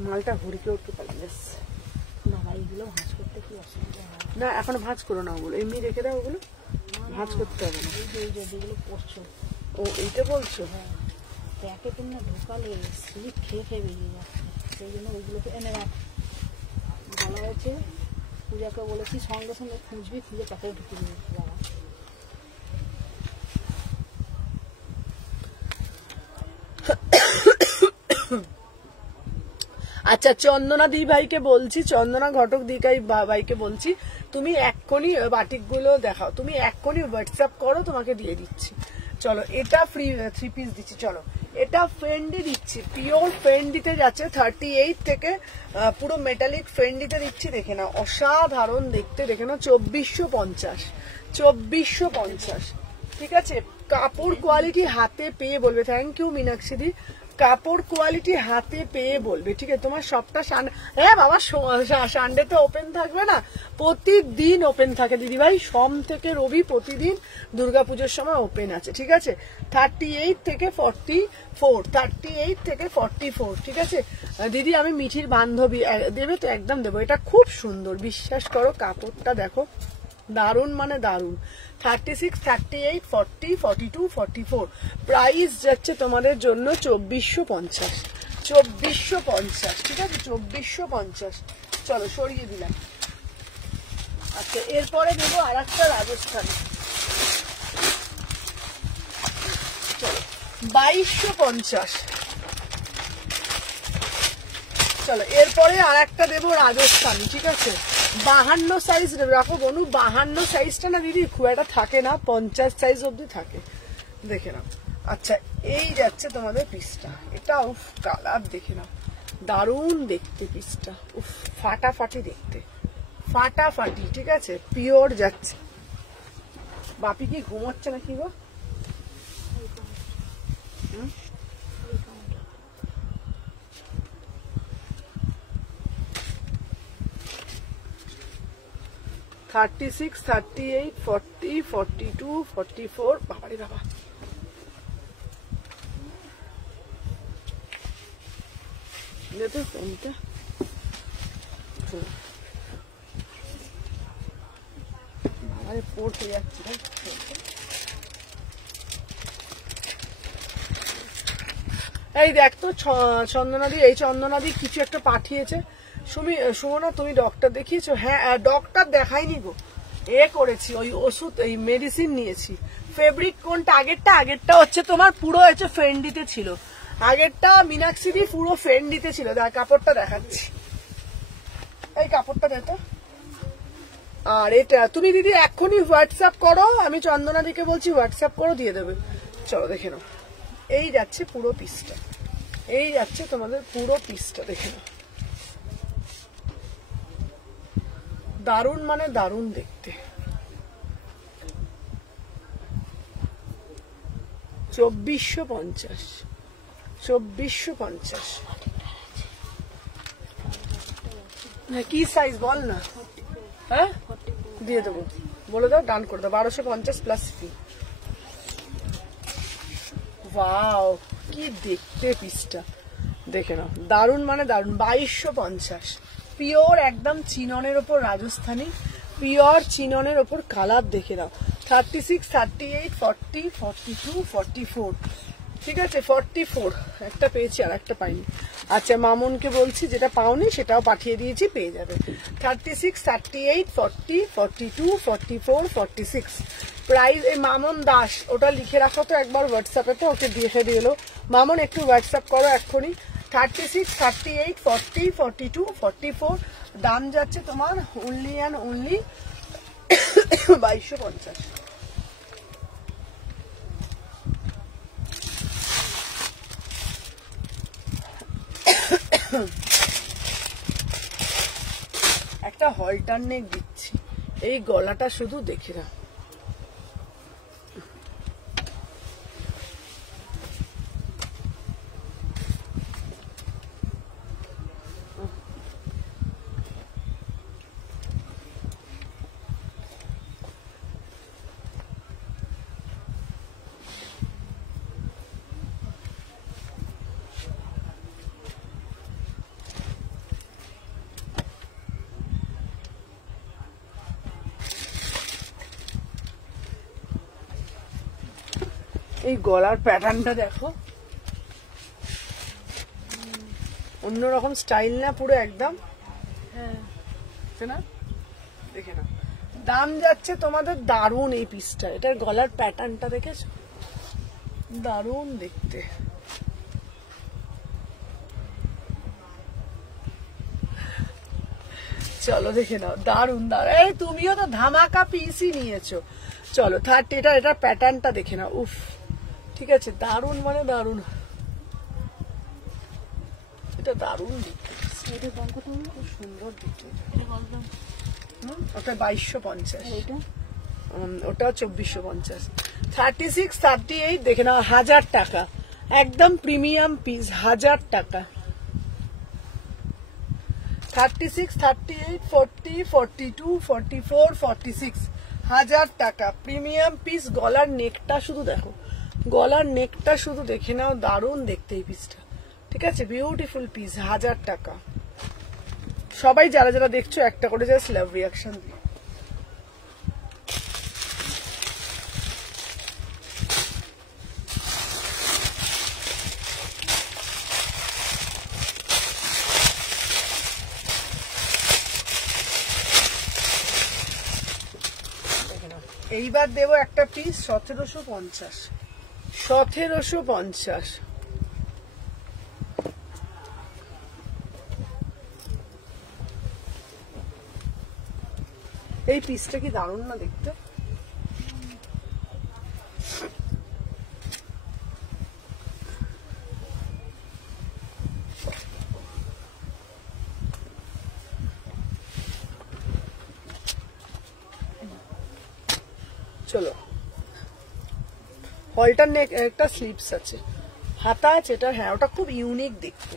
মালটা হুড়কে উঠতে পারি না ভাই, এগুলো ভাঁজ করতে কি অসুবিধা হয় না। এখন ভাঁজ করো না, ওগুলো এমনি রেখে দাও, ওগুলো ভাঁজ করতে হবে না। যেগুলো করছো, ও এইটা বলছো? হ্যাঁ, প্যাকেটে না ঢোকালে স্লিপ খেয়ে বেরিয়ে যাচ্ছে, সেই জন্য ওইগুলোকে এনে রাখ। বলা হয়েছে পূজাকে বলেছি সঙ্গে সঙ্গে খুঁজবি, খুঁজে প্যাকেটে ঢুকিয়ে দিয়েছি বাবা। আচ্ছা চন্দনা দি ভাইকে বলছি, চন্দনা ঘটক দিকাই ভাইকে বলছি, তুমি এক্ষুনি বাটিকগুলো দেখাও, তুমি এক্ষুনি হোয়াটসঅ্যাপ করো, তোমাকে দিয়ে দিচ্ছি। চলো এটা ফ্রি 3 পিস দিচ্ছি। চলো এটা ফেন্ডি দিচ্ছি, পিওর ফেন্ডিতে যাচ্ছে। 38 থেকে পুরো মেটালিক ফেন্ডিতে দিচ্ছি। দেখে নাও অসাধারণ দেখতে, দেখে নাও 2450। ঠিক আছে, কাপড় কোয়ালিটি হাতে পেয়ে বলবে। থ্যাংক ইউ মীনাক্ষী দি। কাপড় কোয়ালিটি হাতে পেয়ে বলবে। ঠিক আছে, তোমার সবটা হ্যাঁ বাবা সানডে তো ওপেন থাকবে না, প্রতিদিন ওপেন থাকে দিদিভাই, সোম থেকে রবি প্রতিদিন দুর্গাপুজোর সময় ওপেন আছে। ঠিক আছে, 38 থেকে 44, 38 থেকে 44। ঠিক আছে দিদি, আমি মিঠির বান্ধবী, দেবে তো? একদম দেবো। এটা খুব সুন্দর, বিশ্বাস করো, কাপড়টা দেখো, দারুন মানে দারুন। 36, 38, 40, 42, 44। প্রাইস যাচ্ছে তোমাদের জন্য 2450। 2450। ঠিক আছে, 2450। চলো সরিয়ে দিলাম। আচ্ছা এরপরে দেবো আর একটা রাজস্থানী, চলো 2250। চলো এরপরে আর একটা দেবো রাজস্থানী, ঠিক আছে 52 সাইজ রাখো বনু। 52 সাইজটা না দিদি খুব একটা থাকে না, 50 সাইজ অব্দি থাকে, দেখে নাও। আচ্ছা এই যাচ্ছে তোমাদের পিসটা, এটা উফ কালার দেখে নাও, দারুণ দেখতে পিসটা, উফ ফাটাফাটি দেখতে, ফাটাফাটি, ঠিক আছে পিওর যাচ্ছে। বাপি কি ঘুমোচ্ছে নাকি গো? হুম 36, 38, 40, 42, 44, বাবারে বাবা। দেখো কোনটা বাবারে পড়তে যাচ্ছে। এই দেখ তো চন্দনাদি, এই চন্দনাদি কিছু একটা পাঠিয়েছে। সুমনা তুমি ডক্টর দেখিয়েছো? হ্যাঁ ডক্টর দেখাইনি গো, করেছি ওই ওষুধ, এই মেডিসিন নিয়েছি। ফেব্রিক কোনটা? আগেরটা হচ্ছে তোমার পুরো হচ্ছে ফেন্ডিতে ছিল, আগেরটা মিনাক্সিডি পুরো ফেন্ডিতে ছিল। কাপড়টা দেখাচ্ছি, এই কাপড়টা দেখো। আর এটা তুমি দিদি এখনই হোয়াটসঅ্যাপ করো, আমি চন্দনাদিকে বলছি হোয়াটসঅ্যাপ করো, দিয়ে দেবে। চলো দেখে নাও, এই যাচ্ছে পুরো পিসটা, এই যাচ্ছে তোমাদের পুরো পিসটা, দেখে নাও দারুণ মানে দারুণ দেখতে। 2450, 2450। কি সাইজ বল না? হ্যাঁ দিয়ে দেবো, বলে দাও, ডান করে দাও। 1250 প্লাস ফি। ওয়াও কি দেখতে পিসটা, দেখে নাও দারুণ মানে দারুণ। 2250 পিওর একদম চিননের ওপর রাজস্থানী, পিওর চিননের ওপর কালার দেখে নাও। 36, 38, 40, 42, 44, ঠিক আছে 44 একটা পেয়েছি আর একটা পাইনি। আচ্ছা মামুনকে বলছি যেটা পাওনি সেটাও পাঠিয়ে দিয়েছি, পেয়ে যাবে। 36, 38, 40, 42, 44, 46 প্রাইস। এই মামুন দাস ওটা লিখে রাখো তো একবার হোয়াটসঅ্যাপে, তো ওকে দেখে দিলো। মামুন একটু হোয়াটসঅ্যাপ করো এক্ষুনি। 36, 38, 40, 42, 44 দাম যাচ্ছে তোমার অনলি অ্যান্ড অনলি 2250। একটা হলটার নেক দিচ্ছি, এই গলাটা শুধু দেখে না। এই গলার প্যাটার্নটা দেখো, অন্যরকম স্টাইল না, পুরো একদম। হ্যাঁ না, দেখে না দাম যাচ্ছে তোমাদের দারুণ এই পিসটা। এটার গলার প্যাটার্নটা দেখেছো, দারুণ দেখতে। চলো দেখে নাও, দারুণ দারুণ। এই তুমিও তো ধামাকা পিসই নিয়েছো। চলো 30, এটা প্যাটার্নটা দেখে নাও, উফ ঠিক আছে দারুণ মানে দারুণ, এটা দারুণ দেখতে। এটার দাম কত হলো? খুব সুন্দর দেখতে। এটা কত দাম? ওটা 2250, এইটা ওটা 2450। 36, 38 দেখে নাও, 1000 টাকা একদম প্রিমিয়াম পিস, 1000 টাকা। 36, 38, 40, 42, 44, 46 1000 টাকা প্রিমিয়াম পিস। গলার নেকটা শুধু দেখো, গলার নেকটা শুধু দেখে নাও, দারুণ দেখতে এই পিসটা, ঠিক আছে বিউটিফুল পিস, 1000 টাকা। সবাই যারা যারা দেখছো একটা করে জাস্ট লাভ রিয়াকশন দিও। এইবার দেব একটা পিস 1750। 1750। এই পিসটা কি দারুণ না দেখতে? চলো, হলটার নেক একটা স্লিপস আছে, হাতা আছে এটা, হ্যাঁ ওটা খুব ইউনিক দেখতে।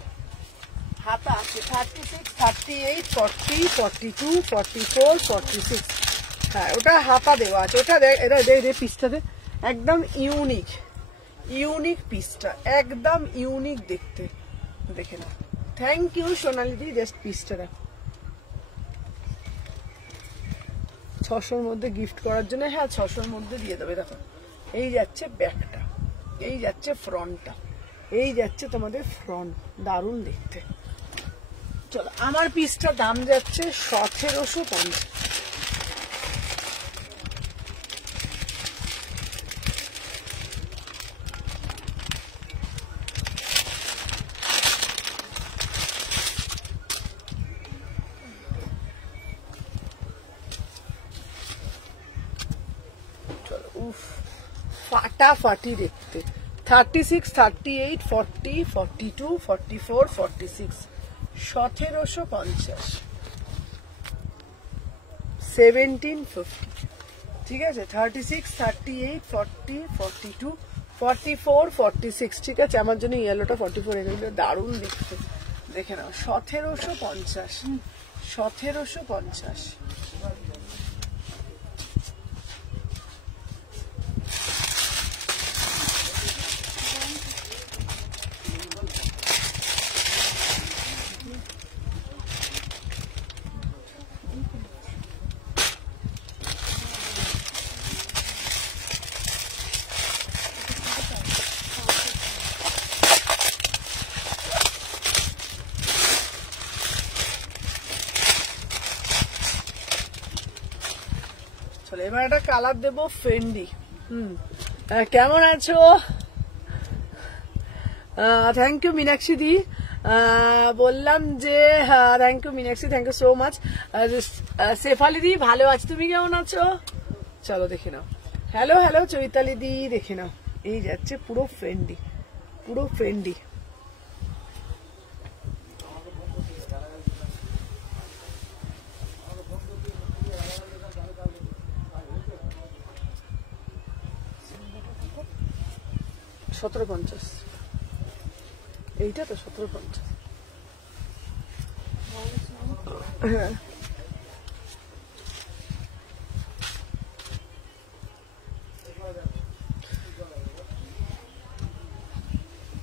হাতা আছে 36, 38, 40, 42, 44, 46। হ্যাঁ ওটা হাতা দেওয়া আছে। ওটা এটা দে পিসটাতে একদম ইউনিক, ইউনিক পিসটা একদম ইউনিক দেখতে, দেখে না। থ্যাংক ইউ সোনালি দি, জাস্ট পিসটা দেখো। 600-র মধ্যে গিফট করার জন্য, হ্যাঁ 600-র মধ্যে দিয়ে দেবে। দেখো এই যাচ্ছে ব্যাকটা, এই যাচ্ছে ফ্রন্টটা, এই যাচ্ছে তোমাদের ফ্রন্ট, দারুণ দেখতে। চলো, আমার পিসটার দাম যাচ্ছে 1750। ফাটাফাটি দেখতে। 36, 38, 40, 42, 44, 46। 1750, 1750। ঠিক আছে, 36, 38, 40, 42, 44, 46। ঠিক আছে, আমার জন্য ইয়েলোটা 44 এগুলো দারুণ দেখতে, দেখে নাও। 1750, 1750। চলো, এবার একটা কালার দেবো ফেন্ডি। কেমন আছো? Thank you Meenakshi di. বললাম যে thank you Meenakshi, thank you so much. Shefali di ভালো আছি, তুমি কেমন আছো? চলো দেখে নাও। হ্যালো হ্যালো চৈতালি দি, দেখে নাও। এই যাচ্ছে পুরো ফেন্ডি, পুরো ফেন্ডি। $1750, এইটা তো 1750। হ্যাঁ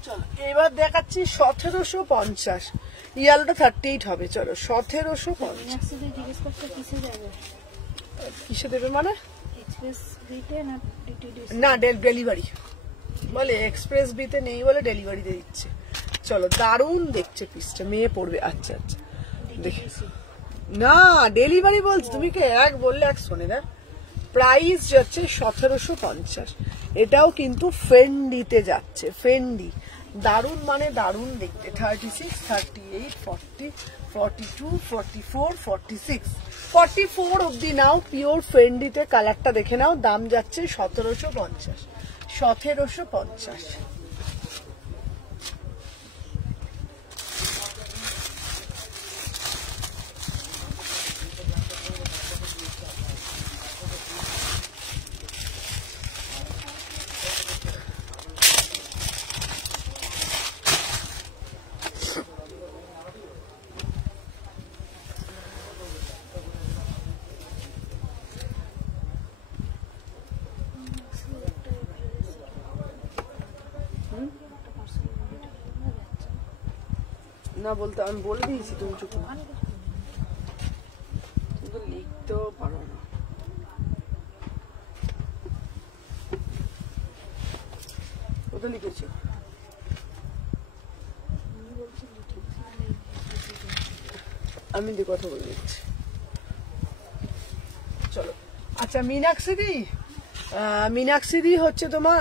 চলো, এবার দেখাচ্ছি 1750। ইয়ালোটা 38 হবে। চলো 1750। জিজ্ঞেস করতে কিসে যাবে, কিসে দেবে মানে? এক্সপ্রেস বিতে না ডিটিডি? না, ডেলিভারি বলে, এক্সপ্রেস বিতে নেই বলে ডেলিভারিতে দিচ্ছে। চলো, দারুণ দেখছে পিসটা, মেয়ে পড়বে। আচ্ছা আচ্ছা, দেখে না, ডেলিভারি বলছি, তুমি কে এক বললে এক শোনে না। প্রাইস যাচ্ছে 1750। এটাও কিন্তু ফেন্ডিতে যাচ্ছে, ফেন্ডি। দারুণ মানে দারুণ দেখতে। 36, 38, 40, 42, 44, 46, 44 অব্দি নাও। পিওর ফেন্ডিতে কালারটা দেখে নাও। দাম যাচ্ছে 1750, 1750। না বলতে, আমি বলে দিয়েছি, তুমি চুপ করো। তুমি তো লিখতেও পারো না। কোথায় লিখেছি? আমি দিয়ে কথা বলে দিচ্ছি। চলো, আচ্ছা মীনাক্ষী দি মিনাক্ষী হচ্ছে তোমার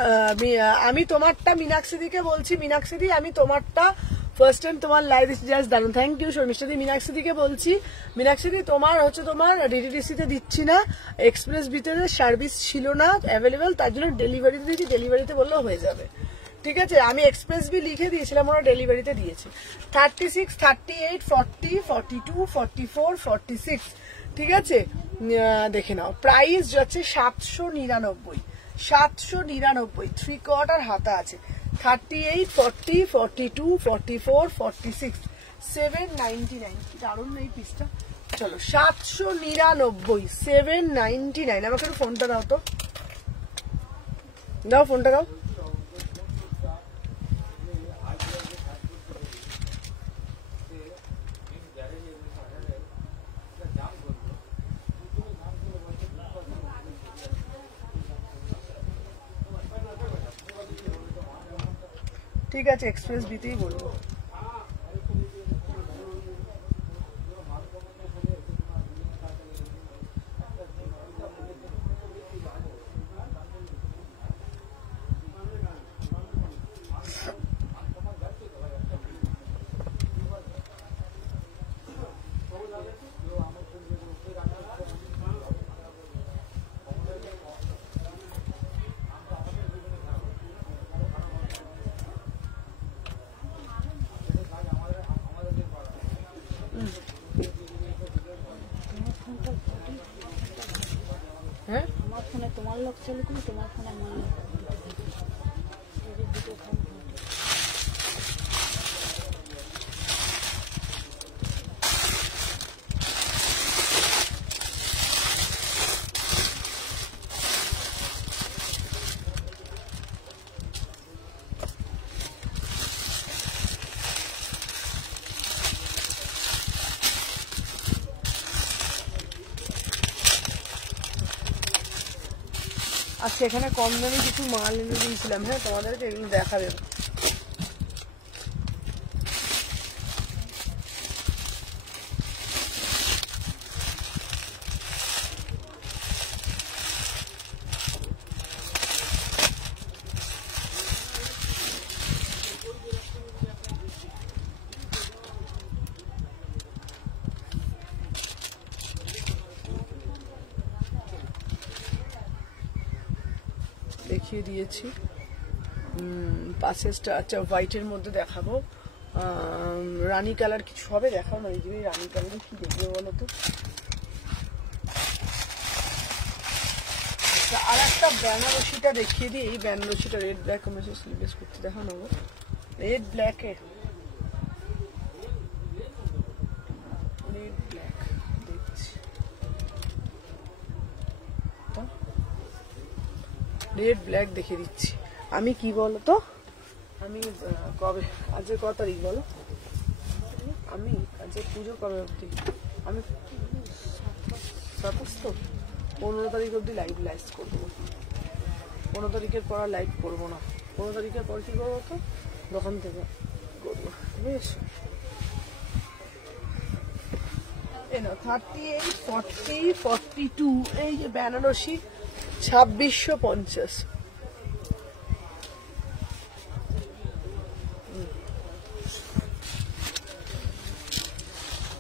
আমি তোমারটা মিনাক্ষীকে বলছি, মিনাক্ষী আমি তোমারটা ফার্স্ট টাইম তোমার লাইভ জাস্ট দারুন, থ্যাংক ইউ শর্মিষ্ঠা দি। মিনাক্ষীকে বলছি, মিনাক্ষী তোমার হচ্ছে তোমার ডিটিডিসি তে দিচ্ছি না, এক্সপ্রেস ভিতরে সার্ভিস ছিল না অ্যাভেলেবেল, তার জন্য ডেলিভারিতে দিয়েছি, ডেলিভারিতে বললেও হয়ে যাবে, ঠিক আছে। আমি এক্সপ্রেস বি লিখে দিয়েছিলাম, ওরা ডেলিভারিতে দিয়েছে। 36, 38, 40, 42, 44, 46, ঠিক আছে। দেখে নাও, প্রাইস যাচ্ছে 799, 799, 3/4 হাতা আছে। 38, 40, 42, 44, 46, 799, দারুণ নেই পিসটা। চলো 799, 799। আমাকে একটু ফোনটা দাও তো, দাও ফোনটা দাও। ঠিক আছে, এক্সপ্রেস বিতেই বলবো। হ্যাঁ, আমার ফোনে তোমার লোক চলে, কিন্তু তোমার ফোনে আমার লোক আচ্ছা, এখানে কম দামে কিছু মাল এনে দিয়েছিলাম, হ্যাঁ তোমাদেরকে এগুলো দেখাবে। দেখিয়ে দিয়েছি পাশেরটা। আচ্ছা, হোয়াইটের মধ্যে দেখাবো, রানী কালার কিছু হবে, দেখাও না। এই যে রানী কালার কি দেখবে বলো তো। আচ্ছা, আর একটা বেনারসিটা দেখিয়ে দিই। এই বেনারসিটা রেড ব্ল্যাক কম্বিনেশন স্লিভলেস করতে দেখাও না, রেড ব্ল্যাকে, রেড ব্ল্যাক দেখছি, রেড ব্ল্যাক দেখিয়ে দিচ্ছি। আমি কি বলো তো, আমি কবে, আজকে ক তারিখ বলো, আমি আজকে পুজো কবে অবধি, আমি 27 তো, 15 তারিখ অবধি লাইভ করবো। 15 তারিখের পর লাইভ করবো না। 15 তারিখের পর কি করবো তো, দোকান থেকে করবো, বেশ। এই না 38, 40, 42, এই যে বেনারসি 2650।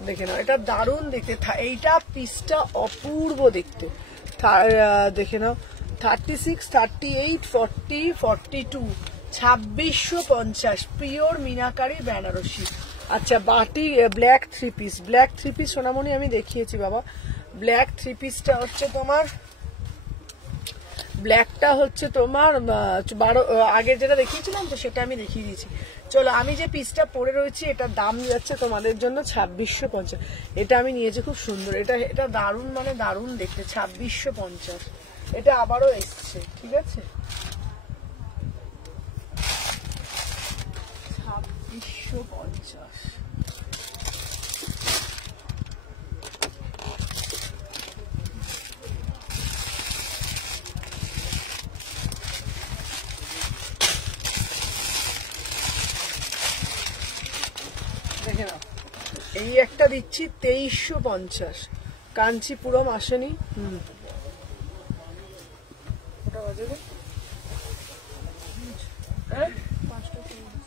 দেখে নাও, এটা দারুণ দেখতে, এইটা পিসটা অপূর্ব দেখতে। দেখে নাও 36, 38, 40, 42, 2650, পিওর মিনাকারি বেনারসি। আচ্ছা, বাটি black three piece, black three piece সোনামণি আমি দেখিয়েছি বাবা। ব্ল্যাক থ্রি পিসটা হচ্ছে তোমার, ব্ল্যাকটা হচ্ছে তোমার 12, আগে যেটা দেখিয়েছিলাম তো সেটা আমি দেখিয়ে দিয়েছি। চলো, আমি যে পিসটা পরে রয়েছি এটার দাম যাচ্ছে তোমাদের জন্য 2650। এটা আমি নিয়েছি, খুব সুন্দর, এটা দারুণ, মানে দারুণ দেখতে, 2650। এটা আবারও এসছে, ঠিক আছে, 2650। দেখে নাও, এই একটা দিচ্ছি 2350, কাঞ্চিপুরম আসেনি। ওটা বাজে গো? হ্যাঁ 5টা 40।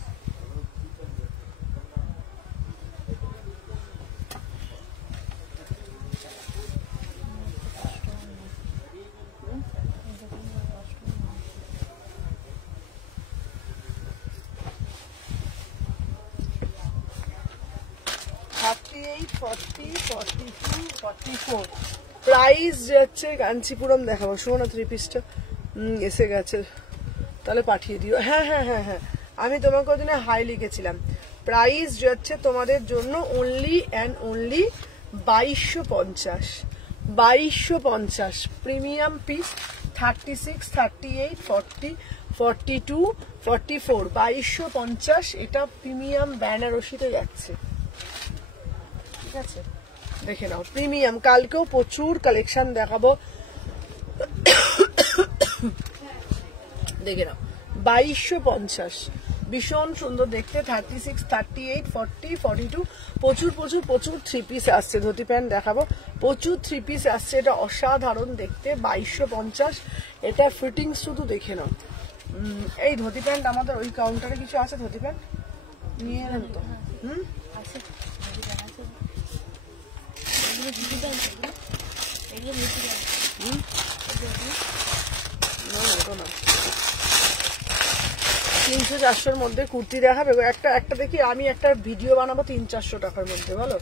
প্রাইস যাচ্ছে কাঞ্চিপুরম দেখাবো, শোনো না 3 পিসটা এসে গেছে, তাহলে পাঠিয়ে দিও। হ্যাঁ হ্যাঁ হ্যাঁ হ্যাঁ, আমি তোমাকে ওদিনে হাই লিখেছিলাম। প্রাইস যাচ্ছে তোমাদের জন্য only and only 2250, 2250 premium piece. 36, 38, 40, 42, 44, 2250। এটা প্রিমিয়াম বেনারসিতে যাচ্ছে, ঠিক আছে? দেখে নাও প্রিমিয়াম। কালকেও প্রচুর কালেকশন দেখাবো, দেখে নাও 2250, ভীষণ সুন্দর দেখতে। 36, 38, 40, 42, প্রচুর প্রচুর প্রচুর 3 পিস আসছে। ধুতি প্যান্ট দেখাবো, প্রচুর 3 পিস আসছে। এটা অসাধারণ দেখতে, 2250। এটা ফিটিং শুধু দেখে নাও। এই ধুতি প্যান্ট আমাদের ওই কাউন্টারে কিছু আছে ধুতি প্যান্ট নিয়ে এলেন তো? আছে না 300-400-র মধ্যে কুর্তি দেখাবে। একটা একটা দেখি, আমি একটা ভিডিও বানাবো 300-400 টাকার মধ্যে, বলো,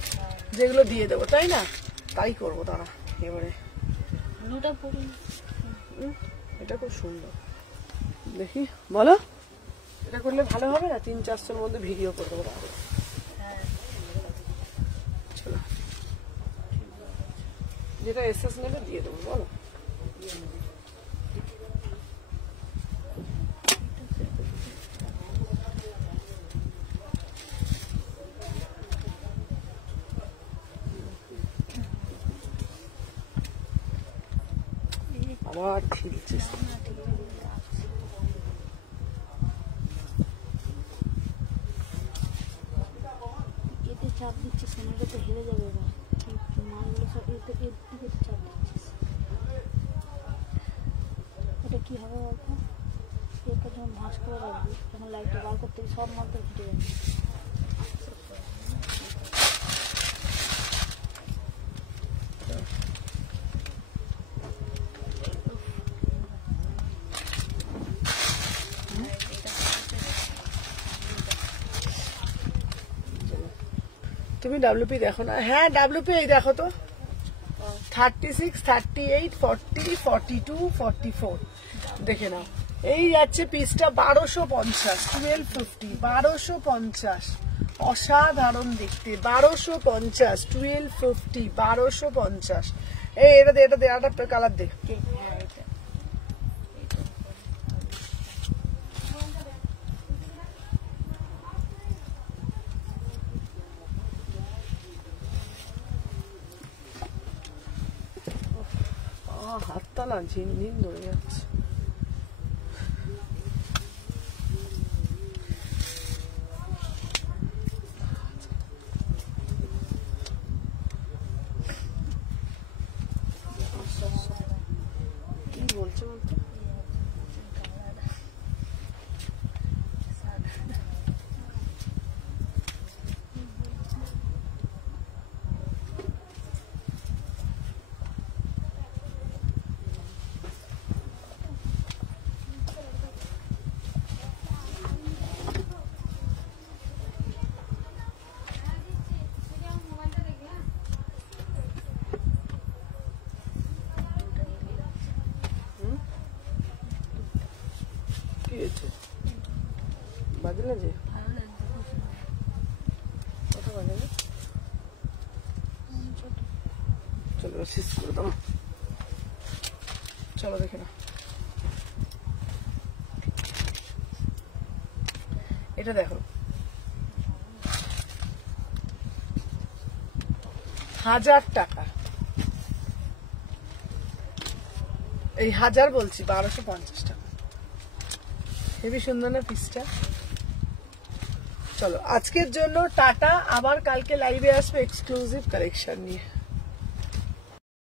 যেগুলো দিয়ে দেবো, তাই না? তাই করবো তারা। এবারে এটা খুব সুন্দর দেখি, বলো এটা করলে ভালো হবে না? 300-400-র মধ্যে ভিডিও করে দেবো। চলো, যেটা এসএস নেবে দিয়ে দেবো, বলো। আবার ঠিকছে, এতে চাপ দিচ্ছিস কেন? এটা তো হেরে যাবে এবার। মালগুলো সব এর দিকে চাপ দিচ্ছিস, এটা কি হবে বলতো? এটা যখন ভাঁজ করে রাখবি, তখন লাইটটা বার করতে সব মাল তো ফেটে যাবে। তুমি ডাব্লিউপি দেখো না? হ্যাঁ ডাব্লিউপি এই দেখো তো, 36, 38, 40, 42, 44 দেখে নাও। এই যাচ্ছে পিসটা 1250, 1250, 1250, অসাধারণ দেখতে। 1250, 1250, 1250। এই এটা দে, এটা দে, একটা কালার দে। হাতটা না ঝিনঝিন ধরে যাচ্ছে। কি বলছে বলতো? কি হয়েছে? বাজলে যে কথা বাজে, চলো শেষ করে দাও। চলো দেখে না, এটা দেখো 1000 টাকা। এই 1000 বলছি, 1250 টাকা। হেবি সুন্দর না পিসটা? চলো আজকের জন্য টাটা, আবার কালকে লাইভে আসবে এক্সক্লুসিভ কালেকশন নিয়ে।